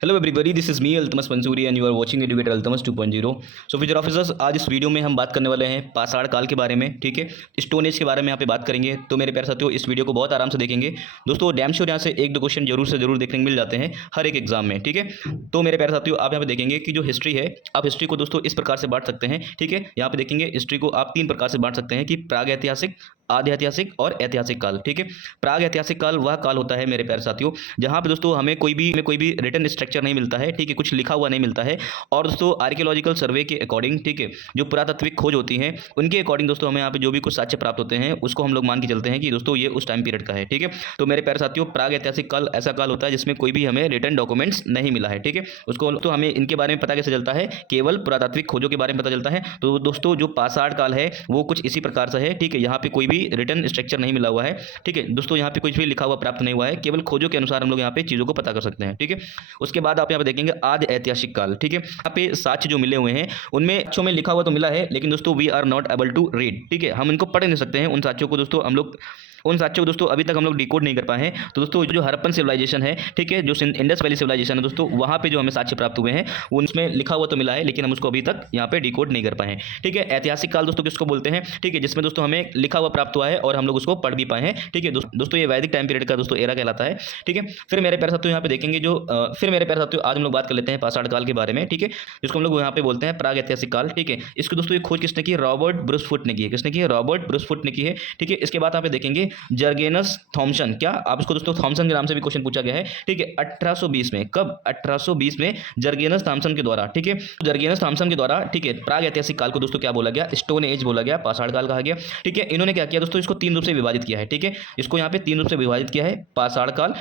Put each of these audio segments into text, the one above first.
Hello everybody, this is me Altamas Mansoori and you are watching educator Altamas 2.0। So future officers, आज इस video में हम बात करने वाले हैं पाषाण काल के बारे में। ठीक है, स्टोन एज के बारे में यहाँ पे बात करेंगे। तो मेरे प्यारे साथियों, इस वीडियो को बहुत आराम से देखेंगे दोस्तों। डैम श्योर यहाँ से एक दो क्वेश्चन जरूर से जरूर देखने को मिल जाते हैं हर एक एग्जाम में। ठीक है, तो मेरे प्यारे साथियों, आप यहाँ पे देखेंगे कि जो हिस्ट्री है, आप हिस्ट्री को दोस्तों इस प्रकार से बांट सकते हैं। ठीक है, यहाँ पे देखेंगे हिस्ट्री को आप तीन प्रकार से बांट सकते हैं कि प्राग ऐतिहासिक, आद्य ऐतिहासिक और ऐतिहासिक काल। ठीक है, प्राग ऐतिहासिक काल वह काल होता है मेरे प्यारे साथियों जहां पे दोस्तों हमें कोई भी रिटन स्ट्रक्चर नहीं मिलता है। ठीक है, कुछ लिखा हुआ नहीं मिलता है। और दोस्तों आर्कियोलॉजिकल सर्वे के अकॉर्डिंग, ठीक है, जो पुरातात्विक खोज होती है उनके अकॉर्डिंग दोस्तों हमें यहाँ पे जो भी कुछ साक्ष्य प्राप्त होते हैं उसको हम लोग मान के चलते हैं कि दोस्तों ये उस टाइम पीरियड का है। ठीक है, तो मेरे प्यारे साथियों, प्राग ऐतिहासिक काल ऐसा काल होता है जिसमें कोई भी हमें रिटन डॉक्यूमेंट्स नहीं मिला है। ठीक है, उसको तो हमें इनके बारे में पता कैसे चलता है, केवल पुरातात्विक खोजों के बारे में पता चलता है। तो दोस्तों जो पाषाण काल है वो कुछ इसी प्रकार से है। ठीक है, यहाँ पे कोई भी रिटन स्ट्रक्चर नहीं मिला हुआ है। ठीक है दोस्तों, यहाँ पे कुछ भी लिखा हुआ प्राप्त नहीं हुआ है, केवल खोजों के अनुसार हम लोग यहाँ पे चीजों को पता कर सकते हैं। ठीक है, उसके बाद आप यहाँ पे देखेंगे आदि ऐतिहासिक काल। ठीक है, यहाँ पे साक्ष्य जो मिले हुए हैं उनमें साक्ष्यों में लिखा हुआ तो मिला है, लेकिन दोस्तों we are not able to read. ठीक है, हम इनको पढ़ नहीं सकते हैं उन साक्ष्यों को दोस्तों। उन साक्ष्यों को दोस्तों अभी तक हम लोग डिकोड नहीं कर पाए हैं। तो दोस्तों जो हड़प्पन सिविलाइजेशन है, ठीक है, जो इंडस वैली सिविलाइजेशन है दोस्तों, वहाँ पे जो हमें साक्ष्य प्राप्त हुए हैं उनमें लिखा हुआ तो मिला है, लेकिन हम उसको अभी तक यहाँ पे डिकोड नहीं कर पाए हैं। ठीक है, ऐतिहासिक काल दोस्तों किसको बोलते हैं, ठीक है, जिसमें दोस्तों हमें लिखा हुआ प्राप्त हुआ है और हम लोग उसको पढ़ भी पाए हैं। ठीक है दोस्तों, ये वैदिक टाइम पीरियड का दोस्तों एरा कहलाता है। ठीक है, फिर मेरे प्यारे साथियों यहाँ पे देखेंगे फिर मेरे प्यारे साथियों आज हम लोग बात कर लेते हैं पाषाण काल के बारे में। ठीक है, जिसको हम लोग यहाँ पे बोलते हैं प्राग ऐतिहासिक काल। ठीक है, इसको दोस्तों ये खोज किसने की है, रॉबर्ट ब्रूसफुट ने की है। किसने की है, रॉबर्ट ब्रूसफुट ने की है। ठीक है, इसके बाद यहाँ पे देखेंगे जर्गेनस थॉमसन। क्या आप इसको दोस्तों थॉमसन के नाम से भी क्वेश्चन पूछा गया है। ठीक है, 1820 में, कब, 1820 में जर्गेनस थॉमसन के द्वारा। ठीक है, जर्गेनस थॉमसन के द्वारा, ठीक है, प्राग ऐतिहासिक काल को दोस्तों क्या बोला गया, स्टोन एज बोला गया, पाषाण काल कहा गया। ठीक है, इन्होंने क्या किया दोस्तों, इसको तीन रूप से विभाजित किया है। ठीक है, इसको यहाँ पे तीन रूप से विभाजित किया है, पाषाण काल,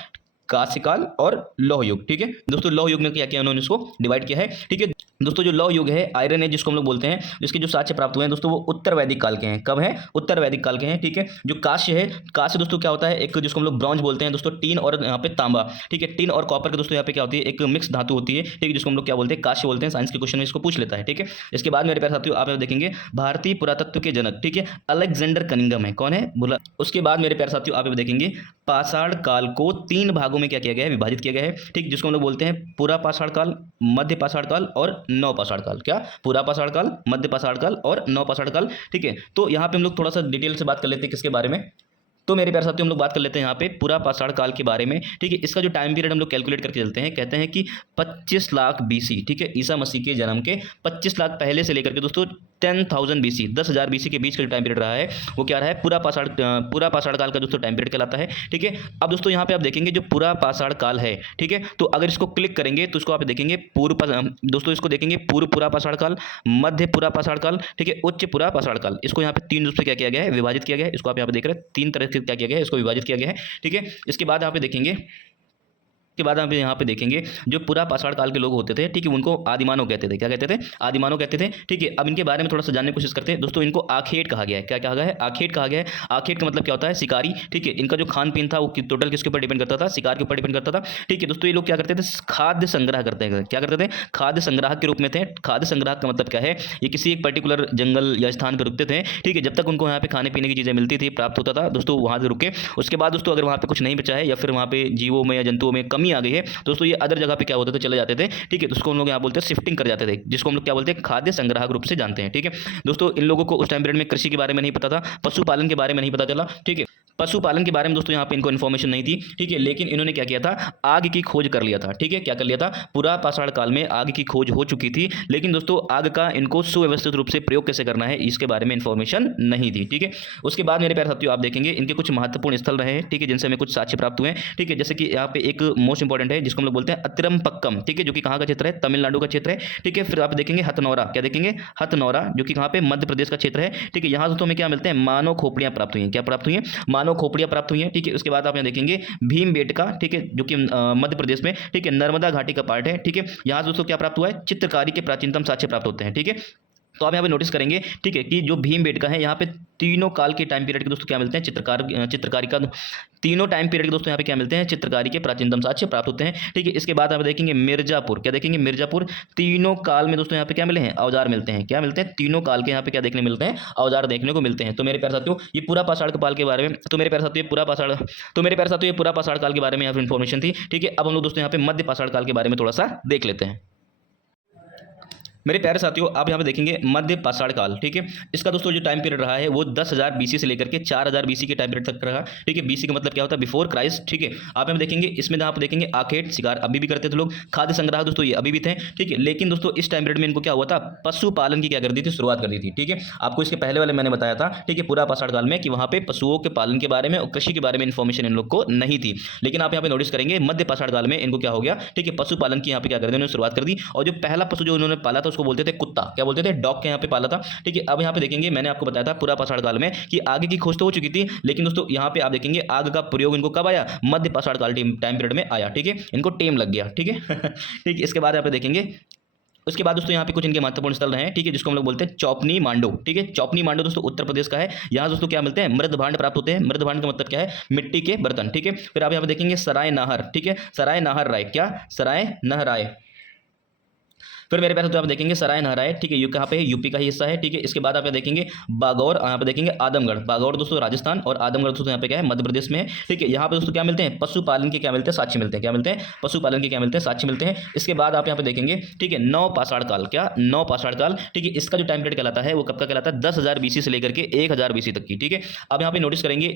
कांस्यकाल और लौह युग। ठीक है दोस्तों, लौह युग में क्या किया उन्होंने, इसको डिवाइड किया है। ठीक है दोस्तों, जो लौह युग है, आयरन एज जिसको हम लोग बोलते हैं, जिसके जो साक्ष्य प्राप्त हुए हैं दोस्तों वो उत्तर वैदिक काल के हैं। कब है, उत्तर वैदिक काल के हैं। ठीक है, जो कांस्य है, कांस्य दोस्तों क्या होता है, एक जिसको हम लोग ब्रॉन्ज बोलते हैं दोस्तों, टीन और यहाँ पे तांबा। ठीक है, टीन और कॉपर के दोस्तों यहाँ पे क्या होती है, एक मिक्स धातु होती है। ठीक है, जिसको हम लोग क्या बोलते हैं, कांस्य बोलते हैं। साइंस के क्वेश्चन में इसको पूछ लेता है। ठीक है, इसके बाद मेरे प्यारे साथियों आप देखेंगे भारतीय पुरातत्व के जनक, ठीक है, अलेक्जेंडर कनिंघम है। कौन है, बोला। उसके बाद मेरे प्यारे साथियों आप देखेंगे पाषाण काल को तीन भागों में क्या किया गया है, विभाजित किया गया है। ठीक, जिसको हम लोग बोलते हैं पूरा पाषाण काल, मध्य पाषाण काल और नव पाषाण काल। क्या, पूरा पाषाण काल, मध्य पाषाण काल और नव पाषाण काल। ठीक है, तो यहाँ पे हम लोग थोड़ा सा डिटेल से बात कर लेते हैं किसके बारे में। तो मेरे प्यारे साथियों हम लोग बात कर लेते हैं यहाँ पे पूरा पाषाण काल के बारे में। ठीक है, इसका जो टाइम पीरियड हम लोग कैलकुलेट करके चलते हैं, कहते हैं कि 25 लाख बीसी। ठीक है, ईसा मसीह के जन्म के 25 लाख पहले से लेकर के दोस्तों 10,000 बीसी, 10,000 बीसी के बीच का जो टाइम पीरियड रहा है वो क्या रहा है, पूरा पाषाण काल का दोस्तों टाइम पीरियड कहलाता है। ठीक है, अब दोस्तों यहाँ पे आप देखेंगे जो पूरा पाषाण काल है, ठीक है, तो अगर इसको क्लिक करेंगे तो इसको आप देखेंगे दोस्तों इसको देखेंगे पूर्व पूरा पाषाण काल, मध्य पूरा पाषाण काल, ठीक है, उच्च पूरा पाषाण काल। इसको यहाँ पे तीन रूप से क्या किया गया है, विभाजित किया गया है। इसको आप यहाँ पे देख रहे हैं, तीन तरह से क्या किया गया है, इसको विभाजित किया गया है। ठीक है, इसके बाद यहाँ पे देखेंगे, के बाद आप यहाँ पे देखेंगे जो पूरा पाषाण काल के लोग होते थे, ठीक है, उनको आदिमानव कहते थे। क्या कहते थे, आदिमानव कहते थे। ठीक है, अब इनके बारे में थोड़ा सा जानने की कोशिश करते हैं दोस्तों। इनको आखेट कहा गया है। क्या कहा गया है, आखेट कहा गया है। आखेट का मतलब क्या होता है, शिकारी। ठीक है, इनका जो खान पीन था वो टोटल किसके ऊपर डिपेंड करता था, शिकार के ऊपर डिपेंड करता था। ठीक है दोस्तों, ये लोग क्या करते थे, खाद्य संग्रह करते हैं। क्या करते थे, खाद्य संग्राहक के रूप में थे। खाद्य संग्राहक का मतलब क्या है, ये किसी एक पर्टिकुलर जंगल या स्थान पर रुकते थे। ठीक है, जब तक उनको यहाँ पे खाने पीने की चीजें मिलती थी, प्राप्त होता था दोस्तों, वहां से रुके। उसके बाद दोस्तों अगर वहां पे कुछ नहीं बचा है या फिर वहां पे जीवों में या जंतुओं में कमी आ गई है दोस्तों, ये अदर जगह पे क्या होते थे, चले जाते थे। ठीक है, तो उसको हम लोग यहाँ बोलते हैं शिफ्टिंग कर जाते थे, जिसको हम लोग क्या बोलते हैं, खाद्य संग्राहक रूप से जानते हैं। ठीक है दोस्तों, इन लोगों को उस टाइम पीरियड में कृषि के बारे में नहीं पता था, पशुपालन के बारे में नहीं पता चला। ठीक है, पशुपालन के बारे में दोस्तों यहाँ पे इनको इन्फॉर्मेशन नहीं थी। ठीक है, लेकिन इन्होंने क्या किया था, आग की खोज कर लिया था। ठीक है, क्या कर लिया था, पूरा पाषाण काल में आग की खोज हो चुकी थी, लेकिन दोस्तों आग का इनको सुव्यवस्थित रूप से प्रयोग कैसे करना है इसके बारे में इन्फॉर्मेशन नहीं थी। ठीक है, उसके बाद मेरे प्यारे साथियों आप देखेंगे इनके कुछ महत्वपूर्ण स्थल रहे हैं। ठीक है, जिनसे हमें कुछ साक्ष्य प्राप्त हुए हैं। ठीक है, जैसे कि यहाँ पे एक मोस्ट इंपॉर्टेंट है जिसको हम लोग बोलते हैं अतिरमपक्कम। ठीक है, जो कि कहाँ का क्षेत्र है, तमिलनाडु का क्षेत्र है। ठीक है, फिर आप देखेंगे हथनौरा। क्या देखेंगे, हथनौरा, जो कि कहाँ पे, मध्य प्रदेश का क्षेत्र है। ठीक है, यहाँ दोस्तों हमें क्या मिलते हैं, मानव खोपड़ियाँ प्राप्त हुई हैं। क्या प्राप्त हुई हैं, मानव खोपड़ियाँ प्राप्त हुई हैं। ठीक है, उसके बाद आप यहाँ देखेंगे भीमबेटका। ठीक है, जो कि मध्य प्रदेश में, ठीक है, नर्मदा घाटी का पार्ट है। ठीक है, यहाँ दोस्तों क्या प्राप्त हुआ है, चित्रकारी के प्राचीनतम साक्ष्य प्राप्त होते हैं। ठीक है, तो आप यहाँ पे नोटिस करेंगे, ठीक है, कि जो भीमबेटका है यहाँ पे तीनों काल के टाइम पीरियड के दोस्तों क्या मिलते हैं, चित्रकारी का तीनों टाइम पीरियड के दोस्तों यहाँ पे क्या मिलते हैं, चित्रकारी के प्राचीनतम साक्ष्य प्राप्त होते हैं। ठीक है, इसके बाद आप देखेंगे मिर्जापुर, क्या देखेंगे, मिर्जापुर तीनों काल में दोस्तों यहाँ पे क्या मिले हैं, औजार मिलते हैं, क्या मिलते हैं, तीनों काल के यहाँ पे क्या देखने मिलते हैं, औजार देखने को मिलते हैं। तो मेरे प्यारे साथियों ये पूरा पाषाण काल के बारे में, तो मेरे प्यारे साथियों ये पूरा पाषाण काल के बारे में यहाँ पे इन्फॉर्मेशन थी। ठीक है, अब हम लोग दोस्तों यहाँ पे मध्य पाषाण काल के बारे में थोड़ा सा देख लेते हैं। मेरे प्यारे साथियों आप यहाँ पे देखेंगे मध्य पाषाण काल, ठीक है, इसका दोस्तों जो टाइम पीरियड रहा है वो 10,000 बीसी से लेकर के 4,000 बीसी के टाइम पीरियड तक रहा। ठीक है, बीसी का मतलब क्या होता है, बिफोर क्राइस्ट। ठीक है, आप यहाँ पे देखेंगे, इसमें आप देखेंगे आखेट शिकार अभी भी करते थे लोग, खाद्य संग्रह दोस्तों ये अभी भी थे। ठीक है, लेकिन दोस्तों इस टाइम पीरियड में इनको क्या हुआ था, पशुपालन की क्या कर दी थी, शुरुआत कर दी थी। ठीक है, आपको इसके पहले वाले मैंने बताया था, ठीक है, पूरा पाषाण काल में कि वहाँ पे पशुओं के पालन के बारे में और कृषि के बारे में इन्फॉर्मेशन इन लोग को नहीं थी। लेकिन आप यहाँ पे नोटिस करेंगे मध्य पाषाण काल में इनको क्या हो गया, ठीक है, पशुपालन की यहाँ पे क्या कर दी, उन्होंने शुरुआत कर दी। और जो पहला पशु जो उन्होंने पाला था उसको बोलते थे कुत्ता, क्या बोलते थे, डॉग के यहाँ पे पाला था। ठीक है, अब यहाँ पे देखेंगे मैंने आपको बताया था पूरा पाषाण काल में कि आगे की खोज तो हो चुकी थी, लेकिन दोस्तों यहाँ पे आप देखेंगे आग का प्रयोग इनको कब आया, मध्य पाषाण काल टाइम पीरियड में आया। ठीक है, इनको टेम लग गया। ठीक है ठीक है, इसके बाद यहाँ पे देखेंगे, उसके बाद दोस्तों यहाँ पे कुछ इनके महत्वपूर्ण स्थल रहे हैं। ठीक है, जिसको हम लोग बोलते हैं चौपनी मांडो। ठीक है, चौपनी मांडो दोस्तों उत्तर प्रदेश का है। यहाँ दोस्तों क्या मिलते हैं, मृद भांड प्राप्त होते हैं। मृद भांड का मतलब क्या है, मिट्टी के बर्तन। ठीक है, फिर आप यहाँ पे देखेंगे सराय नाहर। ठीक है, सराय नाहर राय, क्या, सराय नहराय। फिर मेरे पास तो आप देखेंगे सराय नहराए। ठीक है, कहाँ पे है, यूपी का ही हिस्सा है। ठीक है, इसके बाद आप देखेंगे बागौर, यहाँ पे देखेंगे आदमगढ़। बागौर दोस्तों राजस्थान और आदमगढ़ दोस्तों यहाँ पे क्या है, मध्य प्रदेश में है। ठीक है, यहाँ पे दोस्तों क्या मिलते हैं, पशुपालन के क्या मिलते हैं, साक्ष्य मिलते हैं। क्या मिलते हैं, पशुपालन के क्या मिलते हैं, साक्ष्य मिलते हैं। इसके बाद आप यहाँ पे देखेंगे, ठीक है, नौ पाषाण काल, क्या, नौ पाषाण काल। ठीक है, इसका जो टाइम पीरियड कहलाता है वो कब का कहलाता है, 10,000 बीसी से लेकर के 1,000 बीसी तक की। ठीक है, अब यहाँ पे नोटिस करेंगे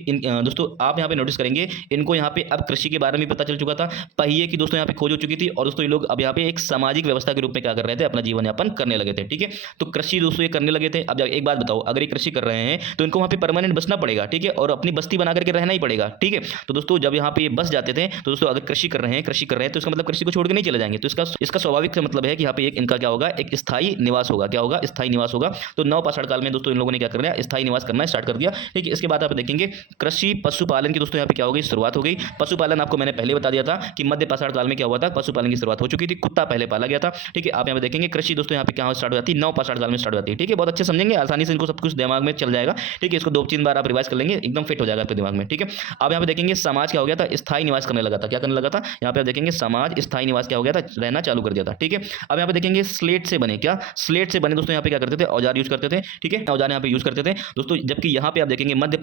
दोस्तों, आप यहाँ पे नोटिस करेंगे इनको यहाँ पे अब कृषि के बारे में पता चल चुका था, पहिए की दोस्तों यहाँ पे खोज हो चुकी थी, और दोस्तों ये लोग अब यहाँ पे एक सामाजिक व्यवस्था के रूप में क्या कर रहे थे, अपना जीवन यापन करने लगे थे। ठीक है, तो कृषि दोस्तों ये करने लगे थे। अब एक बात बताओ, अगर ये कृषि कर रहे हैं तो इनको वहां पे परमानेंट बसना पड़ेगा। ठीक है, और अपनी बस्ती बना करके रहना ही पड़ेगा। ठीक है, तो दोस्तों जब यहाँ पे ये बस जाते थे तो दोस्तों अगर कृषि कर रहे हैं तो इसका मतलब कृषि को छोड़ के नहीं चले जाएंगे। तो इसका स्वाभाविक से मतलब है कि यहाँ पे एक इनका क्या होगा, एक स्थायी निवास होगा। क्या होगा, स्थायी निवास होगा। तो नौ पाषाण काल में दोस्तों इन लोगों ने क्या कर दिया, स्थायी निवास करना स्टार्ट कर दिया। ठीक है, इसके बाद आप देखेंगे कृषि पशुपालन की दोस्तों यहाँ पे क्या हो गई, शुरुआत हो गई। पशुपालन आपको मैंने पहले बता दिया था कि मध्य पाषाण काल में क्या हुआ था, पशुपालन की शुरुआत हो चुकी थी, कुत्ता पहले पाला गया था। ठीक है, आप यहाँ पे देखेंगे कृषि दोस्तों यहाँ पे क्या स्टार्ट हो जाती है, नौ पाषाण काल में स्टार्ट हो जाती है। ठीक है, बहुत अच्छे समझेंगे, आसानी से इनको सब कुछ दिमाग में चल जाएगा। ठीक है, इसको 2-3 बार आप रिवाइज कर लेंगे, एकदम फिट हो जाएगा आपके दिमाग में। ठीक है, आप यहाँ पे देखेंगे समाज क्या हो गया था, स्थायी निवास करने लगा था। क्या करने लगा था, यहाँ पे आप देखेंगे समाज स्थायी निवास क्या हो गया था, रहना चालू कर दिया था। ठीक है, अब यहाँ पे देखेंगे स्लेट से बने, क्या, स्लेट से बने दोस्तों यहाँ पे क्या करते थे, औजार यूज करते थे। ठीक है, औजार यहाँ पे यूज करते थे दोस्तों। जबकि यहाँ पे आप देखेंगे मध्य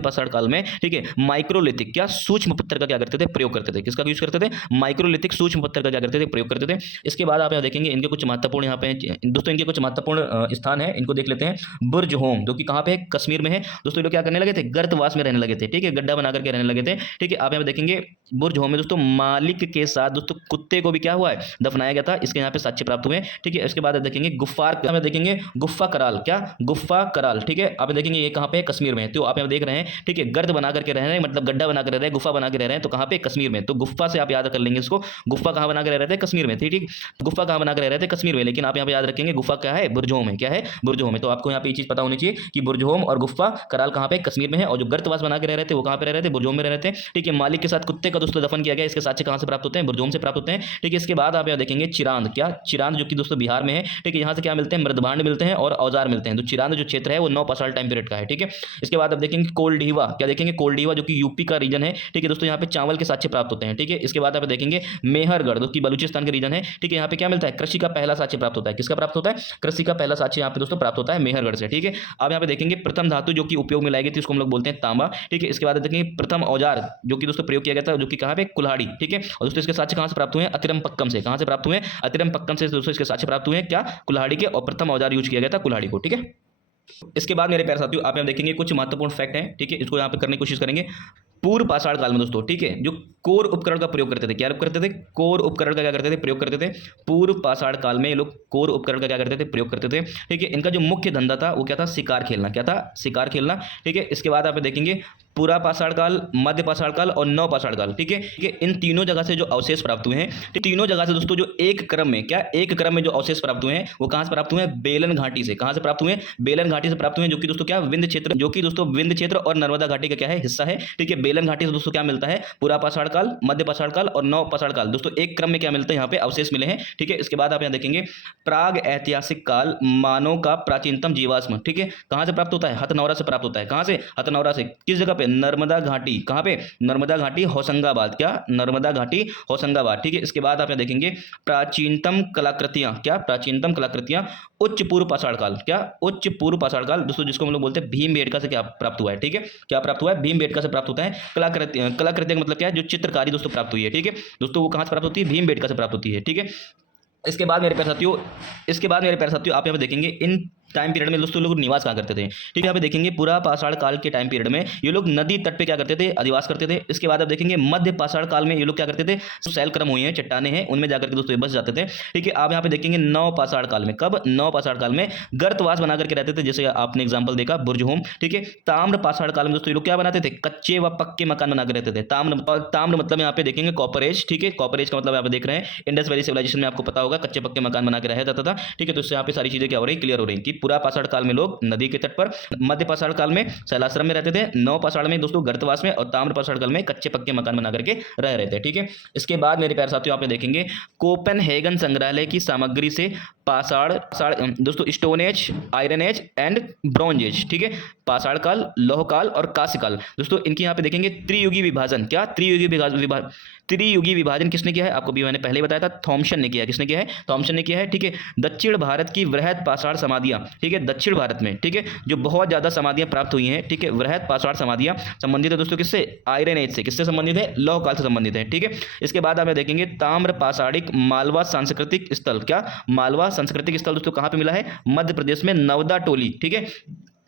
पाषाण काल में, ठीक है, माइक्रोलिथिक, क्या, सूक्ष्म पत्थर का क्या करते थे, प्रयोग करते थे। किसका यूज करते थे, माइक्रोलिथिक सूक्ष्म पत्थर का क्या करते थे, प्रयोग करते थे। इसके बाद आप यहाँ देखेंगे इनके कुछ महत्वपूर्ण यहाँ पे दोस्तों, इनके कुछ महत्वपूर्ण स्थान है, इनको देख लेते हैं। बुर्ज होम, जो कि कहाँ पे है, कश्मीर में है दोस्तों। ये लोग क्या करने लगे थे, गर्तवास में रहने लगे थे। ठीक है, गड्ढा बना करके रहने लगे थे। ठीक है, आप यहाँ पे देखेंगे बुर्ज होम में दोस्तों मालिक के साथ दोस्तों कुत्ते को भी क्या हुआ है, दफनाया गया था। इसके यहाँ पे साक्ष्य प्राप्त हुए। ठीक है, इसके बाद देखेंगे गुफ्फार, आप देखेंगे गुफ्फा कराल, क्या, गुफ्फा कराल। ठीक है, आप देखेंगे ये कहाँ पे है, कश्मीर में। तो आप यहाँ देख रहे हैं, ठीक है, गर्त बना करके रह रहे हैं, मतलब गड्ढा बना कर रह रहे हैं, गुफा बना के रह रहे हैं। तो कहाँ पे, कश्मीर में। तो गुफ्फा से आप याद कर लेंगे इसको, गुफ्फा कहाँ बना के रह रहे थे, कश्मीर में। ठीक, गुफ्फा कहाँ बना कर रह रहे थे, कश्मीर में। लेकिन आप यहाँ पे याद रखेंगे गुफा क्या है, बुर्ज होम है। क्या है, बुर्ज होम है। तो आपको यहाँ पे ये चीज पता होनी चाहिए कि बुर्ज होम और गुफ्फा कराल कहाँ पे, कश्मीर में है। और जो गर्तवास बना के रह रहे थे वो कहाँ पे रह रहे थे, बुर्ज होम में रह रहे थे। ठीक है, मालिक के साथ कुत्ते का दोस्तों दफन किया गया। इसके साक्ष्य कहाँ से प्राप्त होते हैं, बुर्ज होम से प्राप्त होते हैं। ठीक है, इसके बाद आप यहाँ देखेंगे चिरांद, क्या, चिरांद जो कि दोस्तों बिहार में है। ठीक है, यहाँ से क्या मिलते हैं, मृदभांड मिलते हैं और औजार मिलते हैं। तो चिरांद जो क्षेत्र है वो नौ पाषाण टाइम पीरियड का है। ठीक है, इसके बाद आप देखेंगे कोल्डीवा, क्या देखेंगे, कोल्डीवा जो कि यूपी का रीजन है। ठीक है दोस्तों, यहाँ पे चावल के साक्ष्य प्राप्त होते हैं। ठीक है, इसके बाद आप देखेंगे मेहरगढ़ जो कि बलूचिस्तान का रीजन है। ठीक है, यहाँ पे क्या मिलता है, कृषि का पहला साक्ष्य प्राप्त होता है। किसका प्राप्त होता है, कृषि का पहला साक्ष्य यहाँ पे दोस्तों प्राप्त होता है मेहरगढ़ से। ठीक है, अब यहाँ पे देखेंगे प्रथम धातु जो कि उपयोग में लाई गई थी, उसको हम लोग बोलते हैं तांबा। ठीक है, इसके बाद देखेंगे प्रथम औजार जो कि दोस्तों प्रयोग किया गया था, जो कि कहाँ पे, कुल्हाड़ी। ठीक है, और दोस्तों इसके साक्ष्य कहाँ से प्राप्त हुए हैं, अतिरम पक्कम से। कहाँ से प्राप्त हुए हैं, अतिरम पक्कम से दोस्तों इसके साक्ष्य प्राप्त हुए हैं, क्या, कुल्हाड़ी के। और प्रथम औजार यूज किया गया था कुल्हाड़ी को। ठीक है, इसके बाद मेरे प्यारे साथियों आप यहाँ देखेंगे कुछ महत्वपूर्ण फैक्ट हैं। ठीक है, इसको यहाँ पे करने की कोशिश करेंगे। पूर्व पाषाण काल में दोस्तों, ठीक है, जो कोर उपकरण का प्रयोग करते थे, क्या करते थे, कोर उपकरण का क्या करते थे, प्रयोग करते थे। पूर्व पाषाण काल में ये लोग कोर उपकरण का क्या करते थे, प्रयोग करते थे। ठीक है, इनका जो मुख्य धंधा था वो क्या था, शिकार खेलना। क्या था, शिकार खेलना। ठीक है, इसके बाद आप देखेंगे पूरा पाषाण काल, मध्य पाषाण काल और नव पाषाण काल। ठीक है, इन तीनों जगह से जो अवशेष प्राप्त हुए हैं, तो तीनों जगह से दोस्तों जो एक क्रम में एक क्रम में जो अवशेष प्राप्त हुए हैं वो कहां से प्राप्त हुए हैं? बेलन घाटी से। कहां से प्राप्त हुए हैं? बेलन घाटी से प्राप्त हुए हैं, जो कि दोस्तों क्या विंध्य क्षेत्र, जो कि दोस्तों विंध्य क्षेत्र और नर्मदा घाटी का क्या है? हिस्सा है। ठीक है, बेलन घाटी से दोस्तों क्या मिलता है? पूरा पाषाण काल, मध्य पाषाण काल और नव पाषाण काल, दोस्तों एक क्रम में क्या मिलता है? यहाँ पे अवशेष मिले हैं। ठीक है, इसके बाद आप यहाँ देखेंगे प्राग ऐतिहासिक काल मानव का प्राचीनतम जीवाश्म। ठीक है, कहां से प्राप्त होता है? हथनौरा से प्राप्त होता है। कहां से? हथनौरा से। किस जगह पे? नर्मदा घाटी। कहां पे? नर्मदा घाटी होशंगाबाद। क्या? नर्मदा घाटी होशंगाबाद। ठीक है, इसके बाद आप यहाँ देखेंगे प्राचीनतम कलाकृतियां। क्या? प्राचीनतम कलाकृतियां उच्च पूर्व पाषाण काल। क्या? उच्च पूर्व पाषाण काल, दोस्तों जिसको हम लोग बोलते हैं भीमबेटका से क्या प्राप्त हुआ है? ठीक है, क्या प्राप्त हुआ है? भीमबेटका से प्राप्त होता है। कलाकृतियां का मतलब क्या है? जो चित्रकारी दोस्तों प्राप्त हुई है। ठीक है दोस्तों, वो कहां से प्राप्त होती है? भीमबेटका से प्राप्त होती है। ठीक है, इसके बाद मेरे प्यारे साथियों आप यहाँ पे देखेंगे इन टाइम पीरियड में दोस्तों लोग निवास कहाँ करते थे। ठीक है, यहाँ पे देखेंगे पूरा पाषाण काल के टाइम पीरियड में ये लोग नदी तट पे क्या करते थे? अधिवास करते थे। इसके बाद आप देखेंगे मध्य पाषाण काल में ये लोग क्या करते थे? शैल क्रम हुए हैं, चट्टाने हैं, उनमें जाकर के दोस्तों ये बस जाते थे। ठीक है, आप यहाँ पे देखेंगे नव पाषाण काल में, कब? नव पाषाण काल में गर्तवास बना करके रहते थे, जैसे आपने एग्जाम्पल देखा बुर्ज होम। ठीक है, ताम्र पाषाण काल में दोस्तों ये लोग क्या बनाते थे? कच्चे व पक्के मकान बनाकर रहते थे। ताम्र मतलब यहाँ पे देखेंगे कॉपर एज। ठीक है, कॉपर एज का मतलब आप देख रहे हैं इंडस वैली सिविलाइजेशन में, आपको पता होगा कच्चे पक्के मकान बना के रहा जाता था। ठीक है, तो इससे यहाँ पे सारी चीजें क्या हो रही? क्लियर हो रही कि पूरा पाषाण काल में लोग नदी के तट पर, मध्य पाषाण काल में शैलाश्रम में रहते थे, नव पाषाण में दोस्तों गर्तवास में और ताम्र पाषाण काल में कच्चे पक्के मकान बना करके रह रहे थे। ठीक है, इसके बाद मेरे प्यारे साथियों आप ये देखेंगे कोपेनहेगन संग्रहालय की सामग्री से पाषाण दोस्तों stone age, iron age and bronze age. ठीक है, पाषाण काल, लौह काल और कांस्य काल, दोस्तों इनके यहाँ पे देखेंगे त्रियुगी विभाजन। क्या? त्रियुगी विभाजन किसने किया है? आपको भी मैंने पहले बताया था, थॉमसन ने किया। किसने किया है? थॉमसन ने किया है। ठीक है, दक्षिण भारत की वृहद पाषाण समाधियां। ठीक है, दक्षिण भारत में, ठीक है, जो बहुत ज्यादा समाधियां प्राप्त हुई हैं। ठीक है, वृहद पाषाण समाधियां संबंधित है दोस्तों किससे? आयरन एज से। किससे संबंधित है? लौह काल से संबंधित है। ठीक है, इसके बाद आप देखेंगे ताम्र पाषाणिक मालवा सांस्कृतिक स्थल। क्या? मालवा सांस्कृतिक स्थल दोस्तों कहां पे मिला है? मध्य प्रदेश में नवदा टोली। ठीक है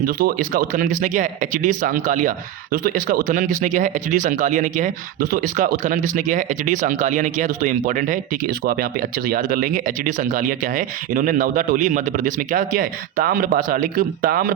दोस्तों, इसका उत्खनन किसने किया है? H D Sankalia. दोस्तों इसका उत्खनन किसने किया है? एच डी सांकालिया ने किया है। दोस्तों इसका उत्खनन किसने किया है? एच डी सांकालिया ने किया है। दोस्तों इंपॉर्टेंट है। ठीक है, इसको आप यहाँ पे अच्छे से याद कर लेंगे। एच डी सांकालिया क्या है? इन्होंने नवदा टोली मध्य प्रदेश में क्या किया है? ताम्र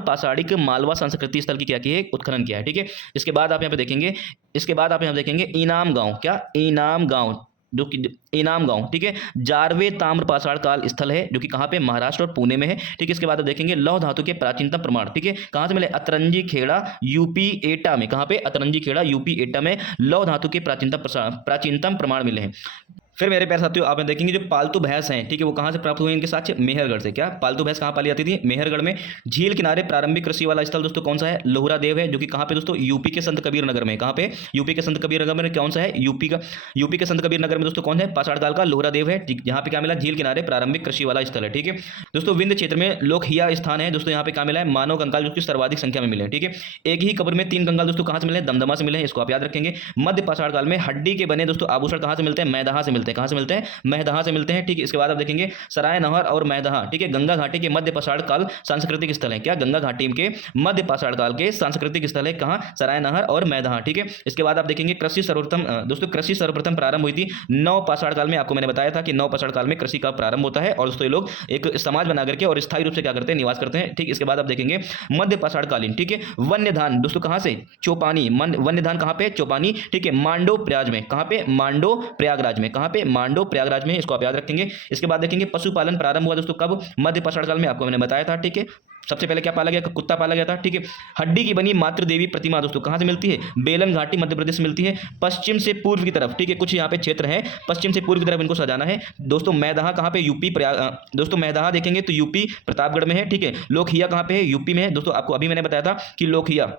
पाषाणिक मालवा संस्कृति स्थल की क्या किया है? उत्खनन किया है। ठीक है, इसके बाद आप यहाँ पे देखेंगे इनाम गांव। क्या? इनाम गांव, जो कि इनाम गांव। ठीक है, जारवे ताम्र पाषाण काल स्थल है, जो कि कहां पे? महाराष्ट्र और पुणे में है। ठीक है, इसके बाद आप देखेंगे लौह धातु के प्राचीनतम प्रमाण। ठीक है, कहां से मिले? अतरंजी खेड़ा यूपी एटा में। कहां पे? अतरंजी खेड़ा यूपी एटा में लौह धातु के प्राचीनतम प्रमाण मिले हैं। फिर मेरे प्यारे साथियों आप देखेंगे जो पालतू भैंस हैं, ठीक है, वो कहाँ से प्राप्त हुए? इनके साथ मेहरगढ़ से। क्या? पालतू भैंस कहाँ पाली जाती थी? मेहरगढ़ में। झील किनारे प्रारंभिक कृषि वाला स्थल दोस्तों कौन सा है? लोहरा देव है, जो कि कहाँ पे दोस्तों? यूपी के संत कबीर नगर में। कहाँ पे? यूपी के संत कबीर नगर में। कौन सा है? यूपी के संत कबीर नगर में दोस्तों कौन है? पाषाण काल का लोहरा देव है, जहाँ पे क्या मिला? झील किनारे प्रारंभिक कृषि वाला स्थल है। ठीक है दोस्तों, विंध्य क्षेत्र में लोकहिया स्थान है दोस्तों, यहाँ पे क्या मिला है? मानव कंकाल, जो कि सर्वाधिक संख्या में मिले हैं। ठीक है, एक ही कब्र में 3 कंकाल दोस्तों कहाँ से मिले? दमदमा से मिले हैं, इसको आप याद रखेंगे। मध्य पाषाण काल में हड्डी के बने दोस्तों आभूषण कहाँ से मिलते हैं? मैदाहा से मिलते हैं। कहाँ से मिलते हैं? मैदाहा से मिलते हैं। ठीक है, इसके बाद आप देखेंगे सराय नहर और मैदाहा। ठीक है, गंगा घाटी के मध्य पाषाण काल सांस्कृतिक स्थल है। क्या? गंगा घाटी के मध्य पाषाण काल के सांस्कृतिक स्थल है कहाँ? सराय नहर और मैदाहा। ठीक है, इसके बाद आप देखेंगे कृषि सर्वप्रथम प्रारंभ हुई थी नव पाषाण काल में। आपको मैंने बताया था कि नव पाषाण काल में कृषि का प्रारंभ होता है और दोस्तों ये लोग एक समाज बना करके और स्थायी रूप से क्या करते हैं? निवास करते हैं। ठीक, इसके बाद आप देखेंगे मध्य पाषाण कालीन। ठीक है, वन्य धान दोस्तों कहाँ से? चौपानी। वन्य धान कहाँ पे? चौपानी। ठीक है, मांडो प्रयाग में। कहाँ पे? मांडो प्रयागराज में। कहाँ पे? मांडो प्रयागराज में, इसको आप याद रखेंगे। इसके बाद देखेंगे पशुपालन प्रारंभ हुआ दोस्तों कब? मध्य पाषाण काल में। आपको मैंने बताया था। ठीक है, सबसे पहले क्या पाला गया? कुत्ता पाला गया था। ठीक है, हड्डी की बनी मातृ देवी प्रतिमा दोस्तों कहां से मिलती है? बेलन घाटी मध्य प्रदेश में मिलती है, पश्चिम से पूर्व की तरफ। ठीक है, कुछ यहाँ पे क्षेत्र है पश्चिम से पूर्व की तरफ, इनको सजाना है दोस्तों। मैदाहा कहां पे? यूपी दोस्तों मैदाहा देखेंगे तो यूपी प्रतापगढ़ में है। ठीक है, लोकहिया कहां पे है? यूपी में है दोस्तों। आपको अभी मैंने बताया था कि लोकहिया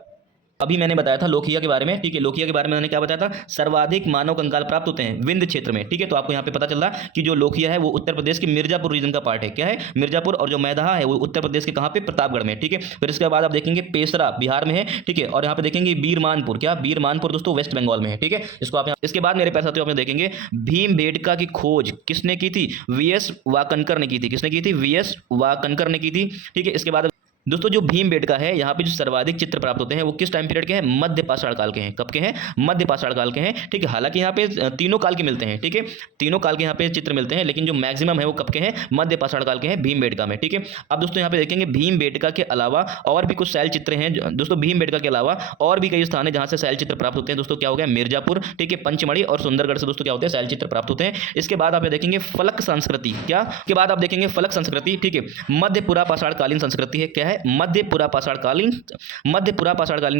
के बारे में। ठीक है, लोकहिया के बारे में मैंने क्या बताया था? सर्वाधिक मानव कंकाल प्राप्त होते हैं विंध्य क्षेत्र में। ठीक है, तो आपको यहाँ पे पता चल रहा कि जो लोकहिया है वो उत्तर प्रदेश के मिर्जापुर रीजन का पार्ट है। क्या है? मिर्जापुर। और जो मैदाहा है वो उत्तर प्रदेश के कहाँ पे? प्रतापगढ़ में। ठीक है, फिर इसके बाद आप देखेंगे पेशरा बिहार में है। ठीक है, और यहाँ पे देखेंगे बीरमानपुर। क्या? बीरमानपुर दोस्तों वेस्ट बंगाल में है। ठीक है, इसको आप इसके बाद मेरे पैसा आप देखेंगे भीमबेटका की खोज किसने की थी? वीएस वाकनकर ने की थी। किसने की थी? वीएस वाकनकर ने की थी। ठीक है, इसके बाद दोस्तों जो भीमबेटका है यहाँ पे जो सर्वाधिक चित्र प्राप्त होते हैं वो किस टाइम पीरियड के हैं? मध्य पाषाण काल के हैं। कब के हैं? मध्य पाषाण काल के हैं, ठीक है। हालांकि यहाँ पे तीनों काल के मिलते हैं, ठीक है, तीनों काल के यहाँ पे चित्र मिलते हैं, लेकिन जो मैक्सिमम है वो कब के हैं? मध्य पाषाण काल के हैं भीमबेटका में, ठीक है। अब दोस्तों यहाँ पे देखेंगे भीमबेटका के अलावा और भी कुछ शैल चित्र हैं दोस्तों। भीमबेटका के अलावा और भी कई स्थान है जहाँ से शैल चित्र प्राप्त होते हैं दोस्तों। क्या हो गया? मिर्जापुर, ठीक है, पंचमढ़ी और सुंदरगढ़ से दोस्तों क्या होते हैं? शैल चित्र प्राप्त होते हैं। इसके बाद आप देखेंगे फलक संस्कृति, क्या के बाद आप देखेंगे फलक संस्कृति, ठीक है, मध्यपुरा पाषाणकालीन संस्कृति है। क्या है? मध्यपुरा पाषाणकालीन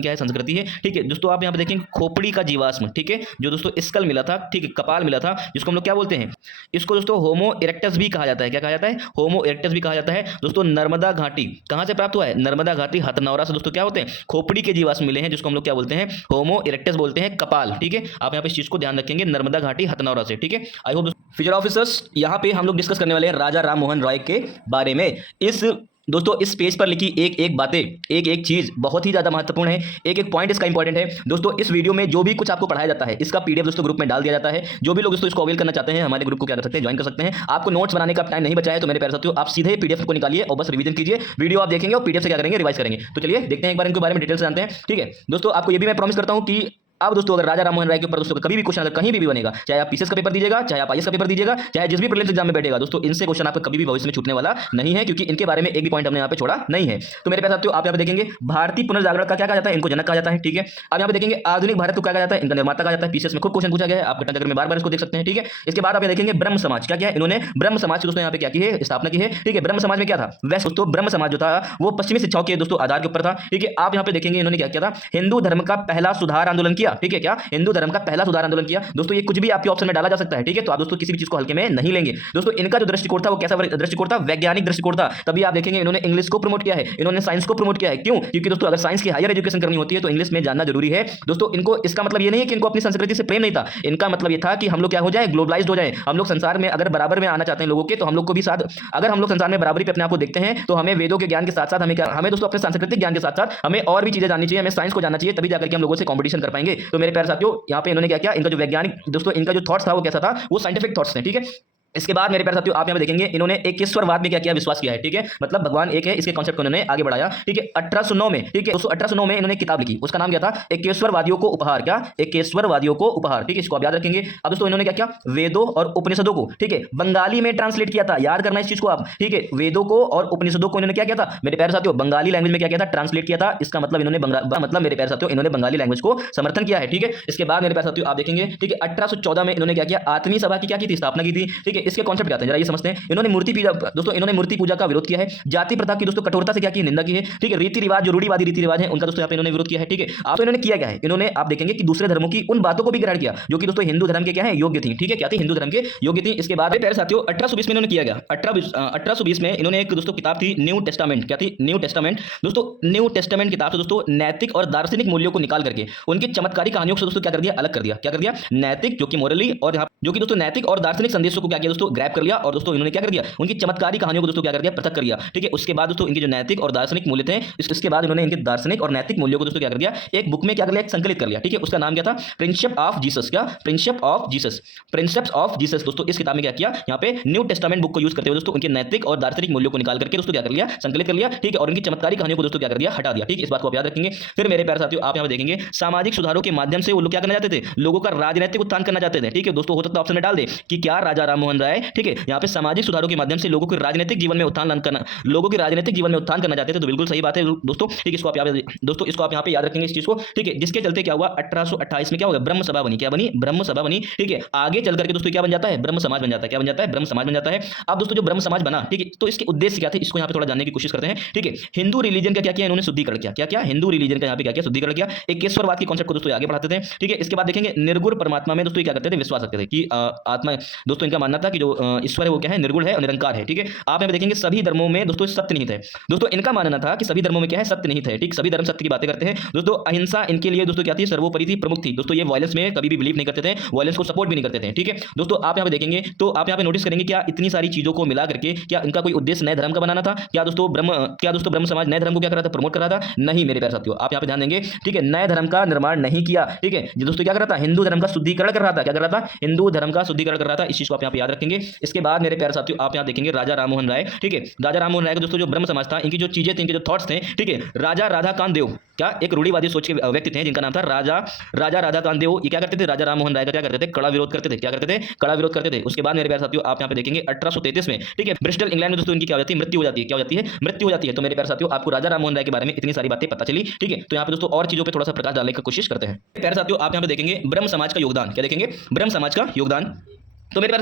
क्या है? संस्कृति है, ठीक है। दोस्तों आप यहाँ पे देखेंगे खोपड़ी का जीवाश्म, ठीक है, जो दोस्तों स्कल मिला था, ठीक है, कपाल मिला था, जिसको हम लोग क्या बोलते हैं? इसको दोस्तों होमो इरेक्टस भी कहा जाता है। क्या कहा जाता है? होमो इरेक्टस भी कहा जाता है दोस्तों। नर्मदा घाटी कहाँ से प्राप्त हुआ है? नर्मदा घाटी हथनौरा से दोस्तों क्या होते हैं? खोपड़ी के जीवाश्म मिले हैं, जिसको हम लोग क्या बोलते हैं? होमो इरेक्टस बोलते हैं, कपाल, ठीक है। आप यहाँ पे इस चीज को ध्यान रखेंगे, नर्मदा घाटी हथनौरा से, ठीक है। आई होप फ्यूचर ऑफिसर्स यहाँ पे हम लोग डिस्कस करने वाले हैं राजा राम मोहन राय के बारे में। दोस्तों इस पेज पर लिखी एक एक बातें, एक एक चीज बहुत ही ज्यादा महत्वपूर्ण है, एक एक पॉइंट इसका इंपॉर्टेंट है दोस्तों। इस वीडियो में जो भी कुछ आपको पढ़ाया जाता है इसका पीडीएफ दोस्तों ग्रुप में डाल दिया जाता है। जो भी लोग दोस्तों इसको अवेल करना चाहते हैं हमारे ग्रुप को क्या कर सकते हैं? ज्वाइन कर सकते हैं। आपको नोट्स बनाने का टाइम नहीं बचा है तो मेरे प्यारे साथियों आप सीधे पीडीएफ को निकालिए और बस रिवीजन कीजिए। वीडियो आप देखेंगे और पीडीएफ से क्या करेंगे? रिवाइज करेंगे। तो चलिए देखते हैं एक बार इनके बारे में डिटेल से जानते हैं, ठीक है। दोस्तों आपको ये भी मैं प्रॉमिस करता हूं कि अब दोस्तों अगर राजा राम मोहन राय के ऊपर दोस्तों कभी भी क्वेश्चन अगर कहीं भी बनेगा, चाहे आप पीसीएस का पेपर दीजिएगा, चाहे आप आईएएस का पेपर दीजिएगा, चाहे जिस भी प्रीलिम्स एग्जाम में बैठेगा दोस्तों, इनसे क्वेश्चन आपको कभी भी भविष्य में छूटने वाला नहीं है, क्योंकि इनके बारे में एक भी पॉइंट हमने यहाँ पे छोड़ा नहीं है। तो मेरे प्यारे साथियों आप यहाँ पे देखेंगे भारतीय पुनर्जागरण का क्या कहा जाता है? इनको जनक कहा जाता है, ठीक है। अब यहाँ पे देखेंगे आधुनिक भारत को क्या कहा जाता है? इनका निर्माता कहा जाता है। पीसीएस में खूब क्वेश्चन पूछा गया है, आप घटनाचक्र में बार-बार इसको देख सकते हैं, ठीक है। इसके बाद आप देखेंगे ब्रह्म समाज क्या है? इन्होंने ब्रह्म समाज की दोस्तों यहाँ पे क्या की है? स्थापना की है, ठीक है। ब्रह्म समाज में क्या था? वैसे दोस्तों ब्रह्म समाज जो था वो पश्चिमी शिक्षाओं के दोस्तों आधार के ऊपर था, ठीक है। आप यहाँ पे देखेंगे इन्होंने क्या किया था? हिंदू धर्म का पहला सुधार आंदोलन किया, ठीक है। क्या? हिंदू धर्म का पहला सुधार आंदोलन किया दोस्तों। ये कुछ भी आपके ऑप्शन में डाला जा सकता है, ठीक है। तो आप दोस्तों किसी भी चीज को हल्के में नहीं लेंगे दोस्तों। इनका जो दृष्टिकोण था वो कैसा दृष्टिकोण था? वैज्ञानिक दृष्टिकोण था। तभी आप देखेंगे इन्होंने इंग्लिश को प्रमोट किया है, इन्होंने साइंस को प्रमोट किया है। क्यों? क्योंकि दोस्तों अगर साइंस की हायर एजुकेशन करनी होती है तो इंग्लिश में जानना जरूरी है दोस्तों। इनको इसका मतलब ये नहीं है कि इनको अपनी संस्कृति से प्रेम नहीं था, इनका मतलब ये था कि हम लोग क्या हो जाए? ग्लोबलाइज्ड हो जाए। हम लोग संसार में अगर बराबर में आना चाहते हैं लोगों के, तो हम लोग को भी साथ, अगर हम लोग संसार में बराबरी पे अपने आप को देखते हैं तो हमें वेदों के ज्ञान के साथ साथ हमें दोस्तों अपने सांस्कृतिक ज्ञान के साथ साथ हमें और भी चीजें जाननी चाहिए, हमें साइंस को जानना चाहिए, तभी जाकर के हम लोगों से कंपटीशन कर पाएंगे। तो मेरे प्यारे साथियों यहाँ पे इन्होंने क्या किया? इनका जो वैज्ञानिक दोस्तों इनका जो थॉट्स था वो कैसा था? वो साइंटिफिक थॉट्स थे, ठीक है। इसके बाद मेरे प्यारे साथियों आप यहाँ पे देखेंगे इन्होंने एकेश्वरवाद में क्या किया? विश्वास किया है, ठीक है। मतलब भगवान एक है, इसके कॉन्सेप्ट को इन्होंने आगे बढ़ाया, ठीक है। 1809 में, ठीक है दोस्तों, 1809 में इन्होंने किताब लिखी, उसका नाम क्या था? एकेश्वरवादियों को उपहार। क्या? एकेश्वरवादियों को उपहार, ठीक है। इसको आप याद रखेंगे। अब दोस्तों इन्होंने क्या किया? वेदों और उपनिषदों को, ठीक है, बंगाली में ट्रांसलेट किया था। याद करना इस चीज को आप, ठीक है। वेदों को और उपनिषदों को इन्होंने क्या किया था मेरे प्यारे साथियों? बंगाली लैंग्वेज में क्या किया था? ट्रांसलेट किया था। इसका मतलब इन्होंने मतलब मेरे प्यारे साथियों इन्होंने बंगाली लैंग्वेज को समर्थन किया है, ठीक है। इसके बाद मेरे प्यारे साथियों आप देखेंगे, ठीक है, 1814 में इन्होंने क्या किया? आत्मीय सभा की क्या की थी? स्थापना की थी, ठीक है। इसके कॉन्सेप्ट क्या थे ये समझते हैं। इन्होंने मूर्ति पूजा दोस्तों, इन्होंने मूर्ति पूजा का विरोध किया है। जाति प्रथा की दोस्तों कठोरता से क्या की? निंदा की है, ठीक है। रीति रिवाज जो रूढ़िवादी रीति रिवाज है उनका दोस्तों यहाँ पे इन्होंने विरोध किया है, ठीक है। आप तो इन्होंने किया क्या है? इन्होंने आप देखेंगे कि दूसरे धर्मों की उन बातों को भी ग्रहण किया जो कि दोस्तों हिंदू धर्म के क्या है? योग्य थी, ठीक है। क्या थी? हिंदू धर्म के योग्य थी। इसके बाद प्यारे साथियों 1820 में इन्होंने किया गया, 1820 में इन्होंने एक दोस्तों किताब थी न्यू टेस्टामेंट। क्या थी? न्यू टेस्टामेंट दोस्तों। न्यू टेस्टामेंट किताब से दोस्तों नैतिक और दार्शनिक मूल्यों को निकाल करके उनकी चमत्कारी कहानियों से दोस्तों क्या कर दिया? अलग कर दिया। क्या कर दिया? नैतिक जो कि मोरली और जो कि दोस्तों नैतिक और दार्शनिक संदेशों को क्या किया दोस्तों? ग्रैब कर लिया और दोस्तों इन्होंने क्या कर दिया? उनकी चमत्कारी कहानियों को दोस्तों क्या कर दिया? पृथक कर दिया, ठीक है। उसके बाद दोस्तों इनके जो नैतिक और दार्शनिक मूल्य थे, इसके बाद इन्होंने इनके दार्शनिक और नैतिक मूल्यों को दोस्तों क्या कर दिया? एक बुक में क्या कर लिया? संकलित कर लिया, ठीक है। उसका नाम क्या था? Precept of Jesus. क्या? Precept of Jesus, precepts of Jesus दोस्तों। इस किताब में क्या किया? यहाँ पे न्यू टेस्टामेंट बुक को यूज करते हुए दोस्तों उनके नैतिक और दार्शनिक मूल्यों को निकाल करके दोस्तों क्या कर लिया? संकलित कर लिया, ठीक है। और उनकी चमत्कारी कहानियों को दोस्तों क्या कर दिया? हटा दिया, ठीक है। इस बात को आप याद रखेंगे। फिर मेरे प्यारे साथियों आप यहाँ पे देखेंगे सामाजिक सुधारों के माध्यम से वो लोग क्या करना चाहते थे? लोगों का राजनीतिक उत्थान करना चाहते थे, ठीक है दोस्तों। हो सकता है ऑप्शन में डाल दे कि क्या राजा राम मोहन राय, ठीक है, यहाँ पे सामाजिक सुधारों के माध्यम से लोगों के राजनीतिक जीवन में उत्थान करना, लोगों के राजनीतिक जीवन में उत्थान करना चाहते थे। तो बिल्कुल सही बात है दोस्तों, ठीक है। इसको आप दोस्तों इसको आप यहाँ पे याद रखेंगे इस चीज को, ठीक है। जिसके चलते क्या हुआ? 1828 में क्या होगा? ब्रह्म सभा बनी। क्या बनी? ब्रह्म सभा बनी, ठीक है। आगे चल करके दोस्तों क्या बन जाता है? ब्रह्म समाज बन जाता है। क्या बन जाता है? ब्रह्म समाज बन जाता है। अब दोस्तों जो ब्रह्म समाज बना, ठीक है, तो इसके उद्देश्य क्या थे? इसको यहाँ पे थोड़ा जानने की कोशिश करते हैं, ठीक है। हिंदू रिलीजन का क्या किया इन्होंने? शुद्धिकरण किया। क्या क्या? हिंदू रिलीजन का यहाँ पे क्या किया? शुद्धिकरण किया। एकेश्वरवाद के कॉन्सेप्ट को दोस्तों आगे बढ़ाते थे, ठीक है। इसके बाद देखेंगे निर्गुण परमात्मा में दोस्तों क्या करते थे? विश्वास रखते थे कि आत्मा दोस्तों इनका मानना था कि जो ईश्वर है वो क्या है? निर्गुण है और निरंकार है, ठीक है। आप यहाँ पे देखेंगे सभी धर्मों में दोस्तों सत्य निहित है दोस्तों। इनका मानना था कि सभी धर्मों में क्या है? सत्य निहित है, ठीक। सभी धर्म सत्य की बातें करते हैं दोस्तों। अहिंसा इनके लिए दोस्तों क्या थी? सर्वोपरि थी, प्रमुख थी दोस्तों। ये वायलेंस में कभी भी बिलीव नहीं करते थे, वायलेंस को सपोर्ट भी नहीं करते थे, ठीक है दोस्तों। आप यहाँ पे देखेंगे तो आप यहाँ पे नोटिस करेंगे क्या इतनी सारी चीजों को मिला करके क्या इनका कोई उद्देश्य नए धर्म का बनाना था? क्या दोस्तों ब्रह्म समाज नए धर्म को क्या कर रहा था? प्रमोट कर रहा था? नहीं मेरे प्यारे साथियों आप यहाँ पे ध्यान देंगे, ठीक है। नए धर्म का निर्माण नहीं किया, ठीक है। दोस्तों क्या कर रहा था? हिंदू धर्म का शुद्धिकरण कर रहा था। क्या कर रहा था? हिंदू धर्म का शुद्धिकरण कर रहा था। इस चीज को आप यहाँ पे याद रखेंगे। इसके बाद मेरे प्यारे साथियों आप यहाँ देखेंगे राजा राम मोहन राय, ठीक है। राजा राम मोहन राय का दोस्तों जो ब्रह्म समाज था, इनकी जो चीजें थी, इनके जो थॉट्स थे, ठीक है। राजा राधाकांत देव क्या एक रूढ़िवादी सोच के व्यक्ति थे जिनका नाम था राजा राधाकांत देव। ये क्या करते थे, राजा राम मोहन राय का क्या करते थे, कड़ा विरोध करते थे। क्या करते थे, कड़ा विरोध करते थे। उसके बाद मेरे प्यारे साथियों आप यहाँ पे देखेंगे 1833 में, ठीक है, ब्रिस्टल इंग्लैंड में दोस्तों इनकी क्या हो जाती है, मृत्यु हो जाती है। क्या हो जाती है, मृत्यु हो जाती है। तो मेरे प्यारे साथियों आपको राजा राम मोहन राय के बारे में इतनी सारी बातें पता चली, ठीक है। तो यहाँ पे दोस्तों और चीजों पे थोड़ा सा प्रकाश डालने की कोशिश करते हैं। प्यारे साथियों आप यहाँ पे देखेंगे ब्रह्म समाज का योगदान। क्या देखेंगे, ब्रह्म समाज का योगदान। तो मेरे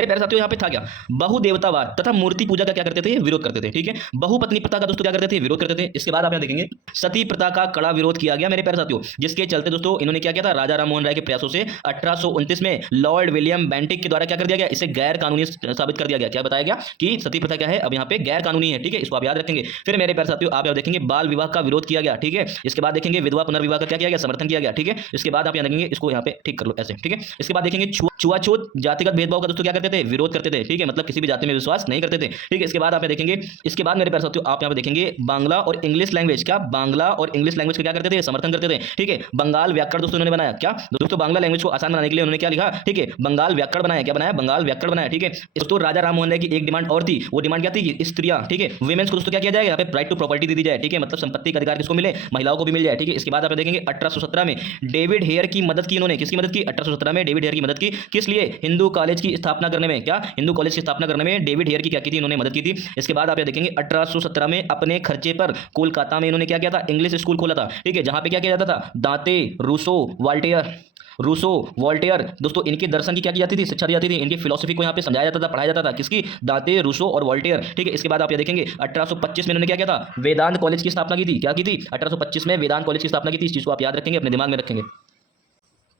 प्यारे साथियों यहाँ पे था क्या, बहुदेवतावाद तथा मूर्ति पूजा का क्या करते थे, विरोध करते थे, ठीक है। बहुपत्नी प्रथा का दोस्तों क्या करते थे, विरोध करते थे। इसके बाद आप यहाँ देखेंगे सती प्रथा का कड़ा विरोध किया गया मेरे प्यारे साथियों, जिसके चलते दोस्तों इन्होंने क्या किया था, राजा राम मोहन राय के प्रयासों से 1829 में लॉर्ड विलियम बेंटिक के द्वारा क्या कर दिया गया, इसे गैर कानूनी साबित कर दिया गया। क्या बताया गया कि सती प्रथा क्या है, अब यहाँ पे गैर कानूनी है, ठीक है। इसको आप याद रखेंगे। फिर मेरे प्यारे साथियों आप यहाँ देखेंगे बाल विवाह का विरोध किया गया, ठीक है। इसके बाद देखेंगे विधवा पुनर्विवाह का क्या किया गया, समर्थन किया गया, ठीक है। इसके बाद आप यहाँ देखेंगे, इसको यहाँ पे ठीक कर लो ऐसे, ठीक है। इसके बाद देखेंगे छुआछूत जातिगत भेदभाव का दोस्तों क्या करते थे, विरोध करते थे, ठीक है। मतलब किसी भी जाति में विश्वास नहीं करते थे, ठीक है। इसके बाद आप देखेंगे, इसके बाद मेरे प्यारे साथियों आप यहाँ पे देखेंगे बांग्ला और इंग्लिश लैंग्वेज, क्या बांग्ला और इंग्लिश लैंग्वेज का क्या करते थे, समर्थन करते थे, ठीक है। बंगाल व्याकरण दोस्तों इन्होंने बनाया। क्या दोस्तों, बांग्ला लैंग्वेज को आसान बनाने के लिए उन्होंने क्या लिखा, ठीक है, बंगाल व्याकरण बनाया। क्या बनाया, बंगाल व्याकरण बनाया, ठीक है। दोस्तों राजा राम मोहन राय की एक डिमांड और थी, वो डिमांड क्या थी कि स्त्रियां, ठीक है, वुमेन्स को दोस्तों क्या किया जाएगा, यहाँ पे राइट टू प्रॉपर्टी दे दी जाए, ठीक है। मतलब संपत्ति का अधिकार किसको मिले, महिलाओं को भी मिल जाए, ठीक है। इसके बाद आप देखेंगे 1817 में डेविड हेयर की मदद की इन्होंने, किसकी मदद की, 1817 में डेविड हेयर की मदद की। किस लिए, हिंदू कॉलेज की स्थापना करने में। क्या हिंदू कॉलेज की स्थापना करने में डेविड हेयर की क्या की थी, इन्होंने मदद की थी। इसके बाद आप ये देखेंगे 1817 में अपने खर्चे पर कोलकाता में इन्होंने क्या किया था, इंग्लिश स्कूल खोला था, ठीक है, जहां पे क्या किया जाता था, दांते रूसो वॉल्टेयर दोस्तों इनके दर्शन की क्या की जाती थी, शिक्षा दी जाती थी। इनकी फिलोसफी को यहाँ पे समझाया जाता था, पढ़ाया जाता था, किसकी, दांते रूसो और वॉल्टेयर, ठीक है। इसके बाद आप ये देखेंगे 1825 में इन्होंने क्या किया था, वेदांत कॉलेज की स्थापना की थी। क्या की थी, 1825 में वेदांत कॉलेज की स्थापना की थी। इस चीज को आप याद रखेंगे, अपने दिमाग में रखेंगे।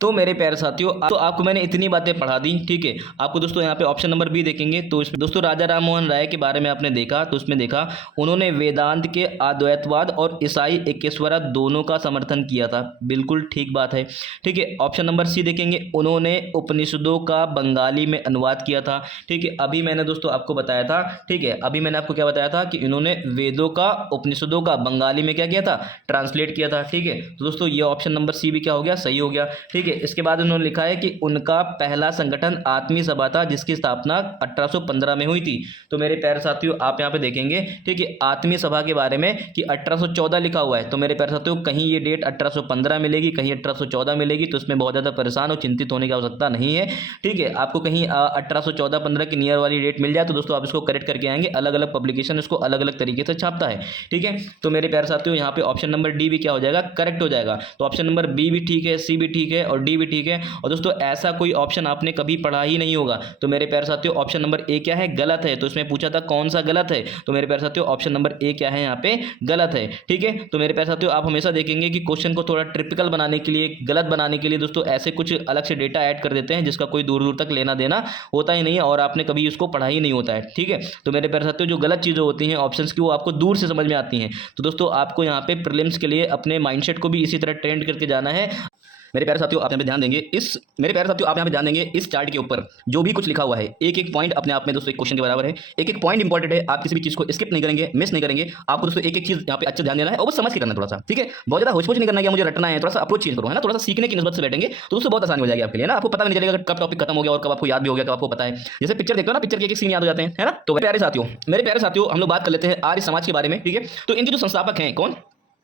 तो मेरे प्यारे साथियों तो आपको मैंने इतनी बातें पढ़ा दी, ठीक है। आपको दोस्तों यहाँ पे ऑप्शन नंबर बी देखेंगे तो इसमें दोस्तों राजा राम मोहन राय के बारे में आपने देखा, तो उसमें देखा उन्होंने वेदांत के अद्वैतवाद और ईसाई एकेश्वरवाद दोनों का समर्थन किया था। बिल्कुल ठीक बात है, ठीक है। ऑप्शन नंबर सी देखेंगे, उन्होंने उपनिषदों का बंगाली में अनुवाद किया था, ठीक है। अभी मैंने दोस्तों आपको बताया था, ठीक है, अभी मैंने आपको क्या बताया था कि इन्होंने वेदों का, उपनिषदों का बंगाली में क्या किया था, ट्रांसलेट किया था, ठीक है। तो दोस्तों ये ऑप्शन नंबर सी भी क्या हो गया, सही हो गया, ठीक है। इसके बाद उन्होंने लिखा है कि उनका पहला संगठन आत्मीय सभा था जिसकी स्थापना 1815 में हुई थी। तो मेरे प्यारे साथियों आप यहाँ पे देखेंगे, ठीक है, आत्मीय सभा के बारे में कि 1814 लिखा हुआ है। तो मेरे प्यारे साथियों कहीं ये डेट 1815 मिलेगी, कहीं 1814 मिलेगी, तो इसमें बहुत ज़्यादा परेशान और चिंतित होने की आवश्यकता नहीं है, ठीक है। आपको कहीं 1814-15 की नियर वाली डेट मिल जाए तो दोस्तों आप इसको करेक्ट करके आएंगे। अलग अलग पब्लिकेशन इसको अलग अलग तरीके से छापता है, ठीक है। तो मेरे प्यारे साथियों यहाँ पे ऑप्शन नंबर डी भी क्या हो जाएगा, करेक्ट हो जाएगा। तो ऑप्शन नंबर बी भी ठीक है, सी भी ठीक है और डी भी ठीक है। और दोस्तों ऐसा कोई ऑप्शन आपने कभी पढ़ा ही नहीं होगा। तो मेरे प्यारे साथियों ऑप्शन नंबर ए क्या है, गलत है। तो इसमें पूछा था कौन सा गलत है, तो मेरे प्यारे साथियों ऑप्शन नंबर ए क्या है, यहाँ पे गलत है, ठीक है। तो मेरे प्यारे साथियों आप हमेशा देखेंगे कि क्वेश्चन को थोड़ा ट्रिपिकल बनाने के लिए, गलत बनाने के लिए दोस्तों ऐसे कुछ अलग से डेटा ऐड कर देते हैं जिसका कोई दूर दूर तक लेना देना होता ही नहीं है और आपने कभी उसको पढ़ा ही नहीं होता है, ठीक है। तो मेरे प्यारे साथियों जो गलत चीज़ें होती हैं ऑप्शंस की, वो आपको दूर से समझ में आती हैं। तो दोस्तों आपको यहाँ पे प्रीलिम्स के लिए अपने माइंडसेट को भी इसी तरह ट्रेंड करके जाना है। मेरे प्यारे साथियों आप यहाँ पे ध्यान देंगे इस चार्ट के ऊपर जो भी कुछ लिखा हुआ है, एक एक पॉइंट अपने आप में दोस्तों एक क्वेश्चन के बराबर है। एक एक पॉइंट इंपॉर्टेंट है, आप किसी भी चीज़ को स्किप नहीं करेंगे, मिस नहीं करेंगे। आपको दोस्तों एक एक चीज़ यहाँ पे अच्छा ध्यान देना है और वो समझ के करना थोड़ा सा, ठीक है। बहुत ज़्यादा होच नहीं करना है, मुझे रटना है, थोड़ा सा अप्रोच चेंज करो, है ना। थोड़ा सा सीखने की निस्बत से बैठेंगे तो दोस्तों बहुत आसान हो जाएगी आपके लिए ना। आपको पता नहीं चलेगा कब टॉपिक खत्म हो गया और कब आपको याद भी हो गया, कब आपको पता है। जैसे पिक्चर देखते हो ना, पिक्चर के एक सीन याद हो जाते हैं, है ना। तो मेरे प्यारे साथियों हम लोग बात कर लेते हैं आर्य समाज के बारे में, ठीक है। तो इनके जो संस्थापक हैं, कौन,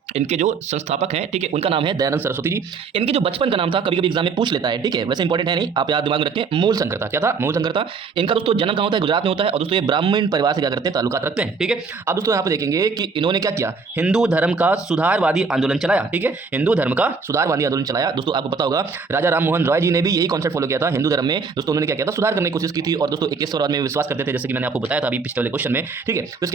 इनके जो संस्थापक हैं, ठीक है, उनका नाम है दयानंद सरस्वती जी। इनके जो बचपन का नाम था, कभी कभी एग्जाम में पूछ लेता है, ठीक है, वैसे इंपॉर्टेंट है नहीं, आप याद दिमाग में रखें। मूल शंकर था। क्या था, मूल शंकर था। इनका दोस्तों जन्म कहाँ होता है, गुजरात में होता है। और दोस्तों ये ब्राह्मण परिवार से क्या करते हैं, ताल्लुकात रखते हैं, ठीक है। अब दोस्तों यहाँ पे देखेंगे कि इन्होंने क्या किया, हिंदू धर्म का सुधारवादी आंदोलन चलाया, ठीक है, हिंदू धर्म का सुधारवादी आंदोलन चलाया। दोस्तों आपको पता होगा राजा राम मोहन राय जी ने भी यही कॉन्सेप्ट फॉलो किया था हिंदू धर्म में। दोस्तों उन्होंने क्या किया था, सुधार करने की कोशिश की थी और दोस्तों एकेश्वरवाद में विश्वास करते थे, जैसे कि मैंने आपको बताया था अभी पिछले वाले क्वेश्चन में, ठीक है। तो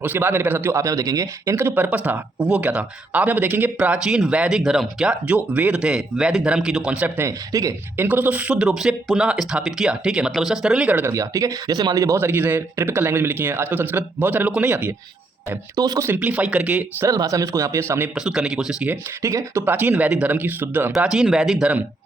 उसके बाद मेरे प्यारे साथियों आप यहाँ पे देखेंगे इनका जो पर्पस था वो क्या था। आप यहाँ पे देखेंगे प्राचीन वैदिक धर्म, क्या जो वेद थे, वैदिक धर्म की जो कॉन्सेप्ट थे, ठीक है, इनको दोस्तों शुद्ध रूप से पुनः स्थापित किया, ठीक है, मतलब उसका सरलीकरण कर दिया, ठीक है। जैसे मान लीजिए बहुत सारी चीजें ट्रिपिकल लैंग्वेज में लिखी हैं, आजकल संस्कृत बहुत सारे लोग को नहीं आती है, है, तो उसको सिंप्लीफाई करके सरल भाषा में उसको यहाँ पे सामने प्रस्तुत करने की कोशिश की है। ठीक है, तो प्राचीन वैदिक धर्म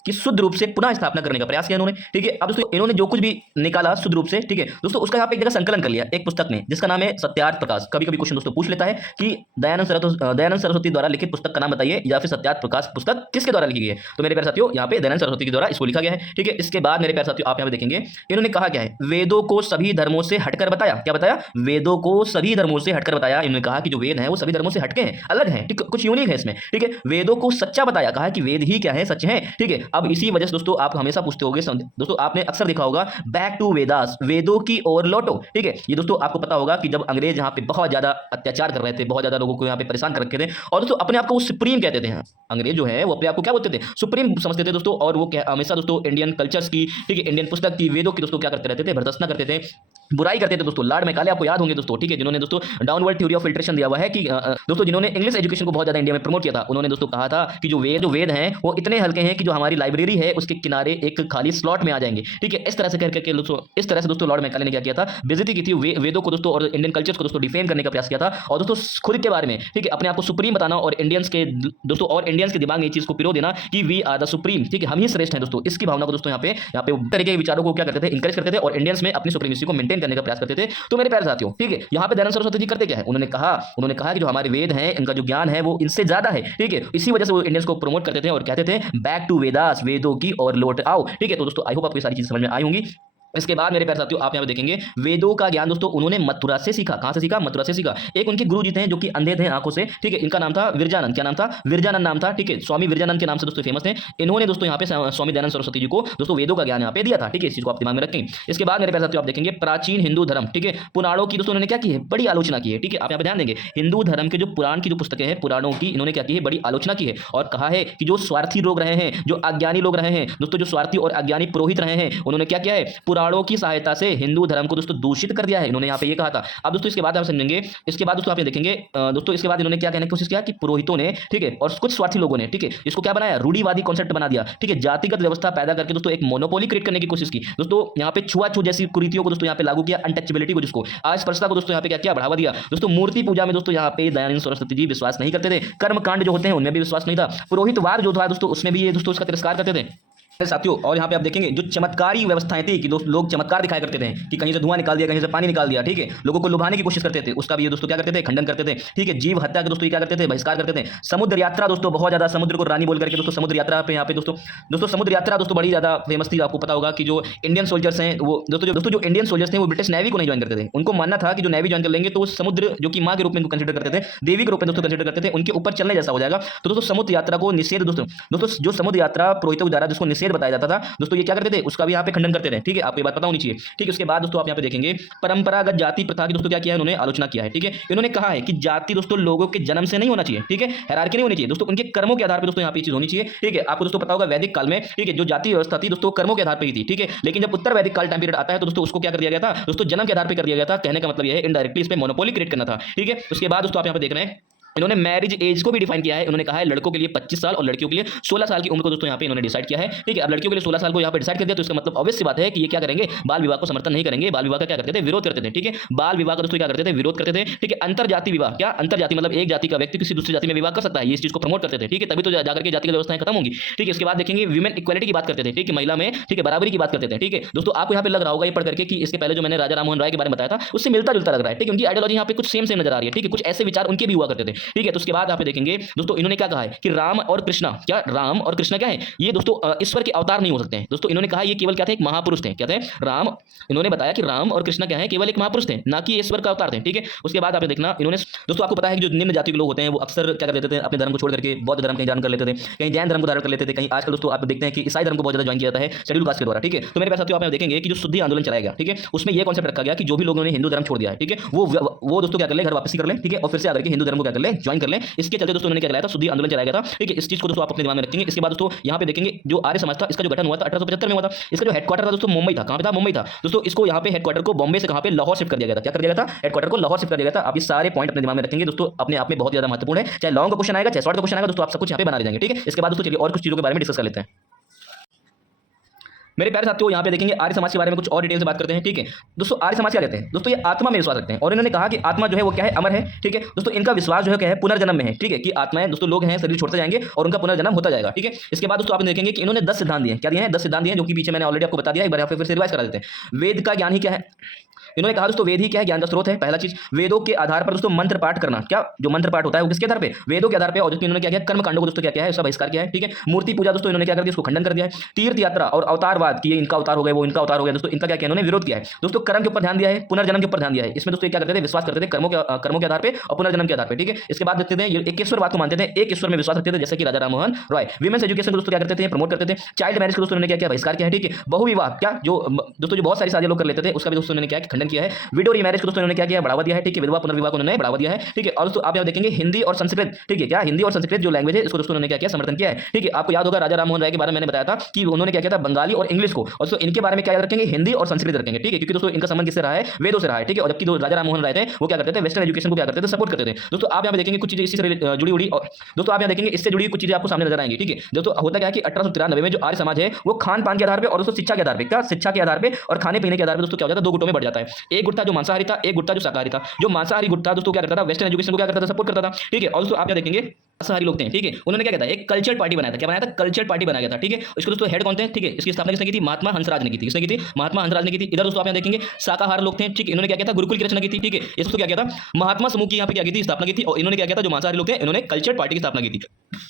की शुद्ध रूप से पुनः स्थापना करने का प्रयास किया इन्होंने। ठीक है, अब दोस्तों इन्होंने जो कुछ भी निकाला शुद्ध रूप से, ठीक है दोस्तों, उसका यहाँ पे एक जगह संकलन कर लिया एक पुस्तक में जिसका नाम है सत्यार्थ प्रकाश। कभी कभी क्वेश्चन दोस्तों पूछ लेता है कि दयानंद सरस्वती द्वारा लिखित पुस्तक का नाम बताइए, या फिर सत्यार्थ प्रकाश पुस्तक किसके द्वारा लिखी गई है। तो मेरे प्यारे साथियों यहाँ पे दयानंद सरस्वती के द्वारा इसको लिखा गया है। ठीक है, इसके बाद मेरे प्यारे साथियों आप यहाँ पे देखेंगे इन्होंने कहा क्या है, वेदों को सभी धर्मों से हटकर बताया। क्या बताया? वेदों को सभी धर्मों से हटकर बताया। इन्होंने कहा कि जो वेद है वो सभी धर्मों से हटके हैं, अलग है, ठीक, कुछ यूनिक है इसमें। ठीक है, वेदों को सच्चा बताया, कहा कि वेद ही क्या है, सच है। ठीक है, अब इसी वजह से दोस्तों आप हमेशा पूछते होंगे दोस्तों, आपने अक्सर देखा होगा बैक टू वेदास, वेदों की ओर लौटो। ठीक है, ये दोस्तों आपको पता होगा कि जब अंग्रेज यहाँ पे बहुत ज्यादा अत्याचार कर रहे थे, बहुत ज्यादा लोगों को यहाँ पे परेशान कर रखे थे, और दोस्तों अपने आप को वो सुप्रीम कहते थे। अंग्रेज जो है वो अपने आप को क्या बोलते थे, सुप्रीम समझते थे दोस्तों। और वो हमेशा दोस्तों इंडियन कल्चर्स की, ठीक है, इंडियन पुस्तक की, वेदों की दोस्तों क्या करते रहते थे, भर्त्सना करते थे, बुराई करते थे दोस्तों। लॉर्ड मैकाले आपको याद होंगे दोस्तों, ठीक है, जिन्होंने दोस्तों डाउनवर्ड थ्योरी ऑफ फिल्ट्रेशन दिया हुआ है कि दोस्तों जिन्होंने इंग्लिश एजुकेशन को बहुत ज्यादा इंडिया में प्रमोट किया था, उन्होंने दोस्तों कहा था कि जो वेद हैं वो इतने हल्के हैं कि जो हमारी लाइब्रेरी है उसके किनारे एक खाली स्लॉट में आ जाएंगे। ठीक है, इस तरह से करके दोस्तों, इस तरह से दोस्तों लॉर्ड मैकाले ने क्या किया था, बेइज्जती की थी वेदों को दोस्तों और इंडियन कल्चर्स को दोस्तों डिफेंड करने का प्रयास किया था। और दोस्तों खुद के बारे में, ठीक है, अपने आप को सुप्रीम बताना, और इंडियंस के दोस्तों, और इंडियंस के दिमाग में ये चीज को पिरो देना कि वी आर द सुप्रीम, ठीक है, हम ही श्रेष्ठ हैं दोस्तों। इसकी भावना को दोस्तों यहाँ पे तरीके के विचारों को क्या करते थे, इंकरेज करते थे, और इंडियंस में अपनी सुप्रीमेसी को मेंटेन करने का प्रयास करते थे। तो मेरे प्यारे साथियों, ठीक है, यहाँ पे दयानंद सरस्वती जी करते क्या है, उन्होंने कहा कि जो हमारे वेद हैं, इनका जो ज्ञान है वो इनसे ज्यादा है। ठीक है, इसी वजह से वो इंडियंस को प्रमोट करते थे और कहते थे बैक टू वेदास, वेदों की और लौट आओ। ठीक है, तो दोस्तों आई होप आपको ये सारी चीजें समझ में आई होंगी। इसके बाद मेरे प्यारे साथियों आप यहाँ पे देखेंगे वेदों का ज्ञान दोस्तों उन्होंने मथुरा से सीखा। कहां से सीखा? मथुरा से सीखा। एक उनके गुरु जी थे जो कि अंधे थे आंखों से, ठीक है, इनका नाम था विरजानंद। क्या नाम था? विरजानंद नाम था। ठीक है, स्वामी विरजानंद के नाम से दोस्तों फेमस थे। इन्होंने दोस्तों यहाँ पे स्वामी दयानंद सरस्वती जी को दोस्तों वेदों का ज्ञान यहाँ पे दिया था। ठीक है, इस चीज को आप दिमाग में रखेंगे। इसके बाद मेरे प्यारे साथियों आप देखेंगे प्राचीन हिंदू धर्म, ठीक है, पुराणों की दोस्तों उन्होंने क्या की है, बड़ी आलोचना की है। ठीक है, आप यहाँ पे ध्यान देंगे हिंदू धर्म के जो पुराण की जो पुस्तकें हैं, पुराणों की इन्होंने क्या की है, बड़ी आलोचना की है, और कहा है कि जो स्वार्थी लोग रहे हैं, जो अज्ञानी लोग रहे हैं दोस्तों, जो स्वार्थी और अज्ञानी पुरोहित रहे हैं, उन्होंने क्या किया है, पुराणों की सहायता से हिंदू धर्म को दोस्तों दूषित कर दिया है। इन्होंने यहाँ पे ये कहा था। अब दोस्तों इसके बाद आप समझेंगे, इसके बाद दोस्तों आप ये देखेंगे दोस्तों, इसके बाद इन्होंने क्या कहने की कोशिश किया कि पुरोहितों ने, ठीक है, और कुछ स्वार्थी लोगों ने, ठीक है, इसको क्या बनाया, रूढ़िवादी कॉन्सेप्ट बना दिया। ठीक है, जातिगत व्यवस्था पैदा करके दोस्तों एक मोनोपोली क्रिएट करने की कोशिश की दोस्तों। यहाँ पे छुआछूत जैसी कुरीतियों को दोस्तों यहाँ पे लागू किया, अनटचेबिलिटी को, जिसको अस्पृश्यता को दोस्तों यहाँ पे क्या किया, बढ़ावा दिया दोस्तों। मूर्ति पूजा में दोस्तों यहाँ पे दयानंद सरस्वती जी विश्वास नहीं करते थे। कर्मकांड जो होते हैं उनमें भी विश्वास नहीं था। पुरोहितवाद जो था दोस्तों उसमें भी ये दोस्तों उसका तिरस्कार करते थे साथियों। और यहाँ पे आप देखेंगे जो चमत्कारी व्यवस्थाएं थी कि दोस्त लोग चमत्कार दिखाया करते थे कि कहीं से धुआं निकाल दिया, कहीं से पानी निकाल दिया, ठीक है, लोगों को लुभाने की कोशिश करते थे, उसका भी ये दोस्तों क्या करते थे, खंडन करते थे। ठीक है, जीव हत्या के दोस्तों क्या करते थे, बहिष्कार करते थे। समुद्र यात्रा दोस्तों बहुत ज्यादा, समुद्र को रानी बोल करके दोस्तों समुद्र यात्रा पे यहाँ पे दोस्तों समुद्र यात्रा दोस्तों बड़ी ज्यादा फेमस थी। आपको पता होगा कि जो इंडियन सोल्जर्स हैं वो दोस्तों जो इंडियन सोल्जर्स थे वो ब्रिटिश नेवी को नहीं ज्वाइन करते थे। उनको मानना था कि जो नेवी ज्वाइन कर लेंगे तो वो समुद्र जो कि माँ के रूप में कंसिडर करते थे, देवी के रूप में दोस्तों कंसिडर करते थे, उनके ऊपर चलने जैसा हो जाएगा। तो दोस्तों समुद्र यात्रा को निषेध दोस्तों जो समुद्र यात्रा पुरोहितों द्वारा जिसको निषेध बताया जाता था दोस्तों, ये क्या करते थे, उसका भी यहाँ पे खंडन करते थे। ठीक है, आपको ये बात पता होनी चाहिए। ठीक है, उसके बाद दोस्तों आप यहाँ पे देखेंगे परंपरागत जाति प्रथा की दोस्तों क्या किया है, उन्होंने आलोचना किया है। ठीक है, इन्होंने कहा है कि जाति दोस्तों लोगों के जन्म से नहीं होना चाहिए। ठीक है, हायरार्की नहीं होनी चाहिए दोस्तों, उनके कर्मों के आधार पर दोस्तों यहाँ पे चीज होनी चाहिए। ठीक है, आपको दोस्तों पता होगा वैदिक काल में, ठीक है, जो जाति व्यवस्था थी दोस्तों कर्मों के आधार पर ही थी। ठीक है, लेकिन जब उत्तर वैदिक काल टाइम पीरियड आता है तो दोस्तों उसको क्या कर दिया गया था, दोस्तों जन्म के आधार पर कर दिया गया था। कहने का मतलब यह है इनडायरेक्टली इस पे मोनोपोली क्रिएट करना था। ठीक है, उसके बाद दोस्तों आप यहाँ पे देख रहे हैं इन्होंने मैरिज एज को भी डिफाइन किया है। उन्होंने कहा है लड़कों के लिए 25 साल और लड़कियों के लिए 16 साल की उम्र को दोस्तों यहाँ पे इन्होंने डिसाइड किया है। ठीक है, अब लड़कियों के लिए 16 साल को यहाँ पे डिसाइड कर दिया तो इसका मतलब ऑब्वियस सी बात है कि ये क्या करेंगे, बाल विवाह को समर्थन नहीं करेंगे। बाल विवाह का क्या करते थे, विरोध करते थे। ठीक है, बाल विवाह का दोस्तों क्या करते थे, विरोध करते थे। ठीक है, अंतरजाति विवाह, क्या अंतरजाति मतलब एक जाति का व्यक्ति किसी दूसरी जाति में विवाह कर सकता है, ये इस चीज को प्रमोट करते थे। ठीक है, तभी तो जाकर के जाति की व्यवस्थाएं खत्म होंगी। ठीक है, इसके बाद देखेंगे वीमेन इक्वालिटी की बात करते थे। ठीक है, महिला में, ठीक है, बराबरी की बात करते थे। ठीक है दोस्तों, आपको यहाँ पे लग रहा होगा ये पढ़ करके कि इसके पहले जो मैंने राजा राममोहन राय के बारे में बताया था उससे मिलता जुलता लग रहा है। ठीक है, उनकी आइडियोलॉजी यहाँ पे कुछ सेम नजर आ रही है। ठीक है, कुछ ऐसे विचार उनके भी हुआ करते थे। ठीक है, तो उसके बाद आप देखेंगे दोस्तों इन्होंने क्या कहा है कि राम और कृष्णा क्या है, ये दोस्तों ईश्वर के अवतार नहीं हो सकते हैं। दोस्तों इन्होंने कहा ये केवल क्या थे, एक महापुरुष थे। क्या थे? राम। इन्होंने बताया कि राम और कृष्णा क्या है, केवल एक महापुरुष थे, ना कि ईश्वर का अवतार थे। ठीक है, उसके बाद आप देखना इन्होंने दोस्तों आपको पता है कि जो निम्न जाति के लोग होते हैं वो अक्सर क्या कर देते थे, अपने धर्म को छोड़ करके बौद्ध धर्म कहीं धारण कर लेते थे, कहीं जैन धर्म को धारण कर लेते थे, कहीं आजकल दोस्तों आप देखते हैं कि ईसाई धर्म को बहुत ज्यादा ज्वाइन किया जाता है शेड्यूल कास्ट के द्वारा। ठीक है, तो मेरे पास साथियों आप देखेंगे कि जो शुद्धि आंदोलन चलाया गया, ठीक है, उसमें यह कॉन्सेप्ट रखा गया कि जो भी लोगों ने हिंदू धर्म छोड़ दिया है, ठीक है, वो दोस्तों क्या कर ले, घर वापसी कर ले। ठीक है, और फिर से आकर के हिंदू धर्म को क्या कर ले, ज्वाइन कर ले। इसके चलते दोस्तों उन्होंने क्या कराया था, शुद्धि आंदोलन चलाया गया था। ठीक है, इस चीज को दोस्तों आप अपने दिमाग में रखेंगे। इसके बाद दोस्तों यहाँ पे देखेंगे जो आर्य समाज था इसका जो गठन हुआ था 1875 में हुआ था। इसका जो हेडक्वार्टर था दोस्तों मुंबई था। कहां पे था? मुंबई था दोस्तों। इसको यहाँ पे हेडक्वार्टर को बॉम्बे से कहां पे, लाहौर शिफ्ट कर दिया गया था। क्या कर दिया गया था? हेडक्वार्टर को लाहौर शिफ्ट कर दिया गया था। आप ये सारे पॉइंट अपने दिमाग में रखेंगे दोस्तों, अपने आप में बहुत ज्यादा महत्वपूर्ण है। चाहे लॉन्ग का क्वेश्चन आएगा, चाहे शॉर्ट का क्वेश्चन आएगा दोस्तों, आप सब कुछ यहाँ पे बना ले जाएंगे। ठीक है, इसके बाद दोस्तों चलिए और कुछ चीजों के बारे में डिस्कस कर लेते हैं। मेरे प्यारे साथियों यहाँ पे देखेंगे आर्य समाज के बारे में कुछ और डिटेल से बात करते हैं। ठीक है दोस्तों, आर्य समाज क्या कहते हैं दोस्तों, ये आत्मा में विश्वास रखते हैं और इन्होंने कहा कि आत्मा जो है वो क्या है, अमर है। ठीक है दोस्तों, इनका विश्वास जो है क्या है, पुनर्जन्म में है। ठीक है कि आत्माएं दोस्तों लोग हैं, शरीर छोड़ते जाएंगे और उनका पुनर्जन्म होता जाएगा। ठीक है, इसके बाद दोस्तों आप देखेंगे कि इन्होंने 10 सिद्धांत दिए। क्या दिए हैं? 10 सिद्धांत दिए, जो कि पीछे मैंने ऑलरेडी आपको बता दिया, एक बार फिर से रिवाइज करा देते हैं। वेद का ज्ञान ही क्या है? इन्होंने कहा दोस्तों वेद ही क्या है, ज्ञान का स्रोत है। पहला चीज, वेदों के आधार पर दोस्तों मंत्र पाठ करना। क्या जो मंत्र पाठ होता है वो किसके आधार पे? वेदों के आधार पे। और दोस्तों इन्होंने क्या किया, कर्म कांडों को दोस्तों क्या किया है, उसका बहिष्कार किया है। ठीक है, मूर्ति पूजा दोस्तों इन्होंने क्या कर दिया, इसको खंडन कर दिया है। तीर्थ यात्रा और अवतारवाद की, ये इनका अवतार हो गया, वो इनका अवतार हो गया, दोस्तों इनका क्या किया, इन्होंने विरोध किया है। दोस्तों कर्म के ऊपर ध्यान दिया है, पुनर्जन्म के ऊपर ध्यान दिया है। इसमें दोस्तों क्या करते थे, विश्वास करते थे कर्मों के आधार पे और पुनर्जन्म के आधार पे। ठीक है, इसके बाद देखते थे एक ईश्वरवाद को मानते थे, एक ईश्वर में विश्वास रखते थे, जैसे कि राजा राममोहन रॉय। विमेंस एजुकेशन को दोस्तों क्या करते थे, प्रमोट करते थे। चाइल्ड मैरिज को दोस्तों इन्होंने क्या किया, बहिष्कार किया है। ठीक है, बहुविवाह, क्या जो दोस्तों जो बहुत सारी शादियां लोग कर लेते थे, उसका भी दोस्तों इन्होंने क्या खंडन किया है। विडो रीमैरिज को दोस्तों इन्होंने क्या किया, बढ़ावा दिया है। ठीक है, विधवा पुनर्विवाह को उन्होंने बढ़ावा दिया है। ठीक है, और दोस्तों आप यहाँ देखेंगे हिंदी और संस्कृत। ठीक है, क्या हिंदी और संस्कृत जो लैंग्वेज है, इसको दोस्तों उन्होंने क्या किया, समर्थन किया है। ठीक है, आपको याद होगा राजा राममोहन राय के बारे में मैंने बताया था कि उन्होंने क्या किया था, बंगाली और इंग्लिश को। और दोस्तों इनके बारे में क्या याद रखेंगे, हिंदी और संस्कृत रखेंगे। ठीक है, क्योंकि दोस्तों इनका संबंध किससे रहा है, वेदों से रहा है। ठीक है, और जबकि राजा राममोहन राय थे वो क्या करते थे, वेस्टर्न एजुकेशन को क्या करते थे, सपोर्ट करते थे। दोस्तों आप यहाँ पे देखेंगे कुछ चीजें इसी से जुड़ी हुई, और दोस्तों आप यहाँ देखेंगे इससे जुड़ी कुछ चीजें आपको सामने नजर आएंगी। ठीक है, दोस्तों होता क्या है कि 1893 में जो आर्य समाज है वो खान पान के आधार पर और दोस्तों शिक्षा के आधार पर, क्या शिक्षा के आधार पर और खाने पीने के आधार पर दोस्तों क्या हो जाता है, दो गुटों में बढ़ जाता है। एक गुट था जो मांसाहारी था, एक गुट था जो शाकाहारी था। जो मांसाहारी गुट था दोस्तों क्या करता था, वेस्टर्न एजुकेशन को क्या करता था, सपोर्ट करता था। ठीक है, और दोस्तों आप क्या देखेंगे मांसाहारी लोग थे। ठीक है, उन्होंने क्या कहता है, एक कल्चरल पार्टी बनाया था। क्या बनाया था, कल्चरल पार्टी बनाया था। ठीक है, इसको दोस्तों हेड कौन थे, ठीक है, इसकी स्थापना किसने की थी, महात्मा हंसराज ने की थी। किसने की थी, महात्मा हंसराज ने की थी। इधर दोस्तों आप यहाँ देखेंगे शाकाहार लोग थे। ठीक, इन्होंने क्या किया था, गुरुकुल की रचना की थी। ठीक है, इसको क्या किया था, महात्मा समूह की यहाँ पे क्या की थी, स्थापना की थी। और इन्होंने क्या किया था, जो मांसाहारी लोग थे इन्होंने कल्चरल पार्टी की स्थापना की थी।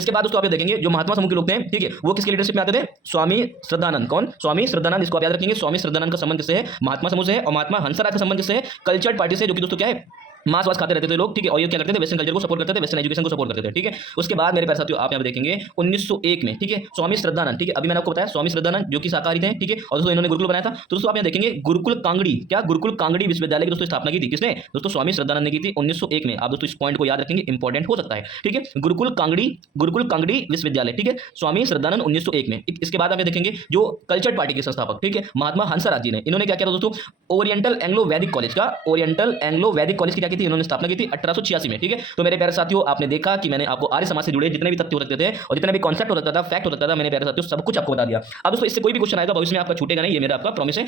इसके बाद दोस्तों आप देखेंगे जो महात्मा समूह के लोग थे, ठीक है, वो किसकी लीडरशिप में आते थे, स्वामी श्रद्धानंद। कौन, स्वामी श्रद्धानंद। इसको आप याद रखेंगे, स्वामी श्रद्धानंद का संबंध किससे है, महात्मा समूह से है। और महात्मा हंसराज का संबंध किससे है, कल्चरल पार्टी से, जो कि दोस्तों क्या है, मांस वास खाते रहते थे लोग। ठीक है, और ये क्या करते थे, वेस्टर्न कल्चर को सपोर्ट करते थे, वेस्टर्न एजुकेशन को सपोर्ट करते थे। ठीक है, उसके बाद मेरे प्यारे साथियों आप यहाँ पे देखेंगे 1901 में, ठीक है, स्वामी श्रद्धानंद। ठीक है, अभी मैंने आपको बताया स्वामी श्रद्धानंद जो कि शाकाहारी थे। ठीक है, और दोस्तों इन्होंने गुरुकुल बनाया था। तो दोस्तों आप यहाँ देखेंगे गुरुकुल कांगड़ी, क्या गुरुकुल कांगड़ी विश्वविद्यालय की दोस्तों स्थापना की थी। किसने, दोस्तों स्वामी श्रद्धानंद ने की थी 1901 में। आप दोस्तों इस पॉइंट को याद रखेंगे, इंपॉर्टेंट हो सकता है। ठीक है, गुरुकुल कांगड़ी विश्वविद्यालय। ठीक है, स्वामी श्रद्धानंद 1901 में। इसके बाद आप देखेंगे जो कल्चर पार्टी के संस्थापक, ठीक है, महात्मा हंसराज जी ने, इन्होंने क्या किया दोस्तों, ओरिएंटल एंग्लो वैदिक कॉलेज का, ओरिएंटल एंग्लो वैदिक कॉलेज की क्या की थी, इन्होंने स्थापना की थी 1886 में। ठीक है, तो मेरे प्यारे साथियों आपने देखा कि मैंने आपको आर्य समाज से जुड़े जितने भी तथ्य हो सकते थे और जितने भी कॉन्सेप्ट हो सकता था, फैक्ट हो सकता था, मैंने प्यारे साथियों सब कुछ आपको बता दिया। अब दोस्तों इससे कोई भी क्वेश्चन आएगा भविष्य में आपका छूटेगा नहीं, ये मेरा आपका प्रॉमिस है।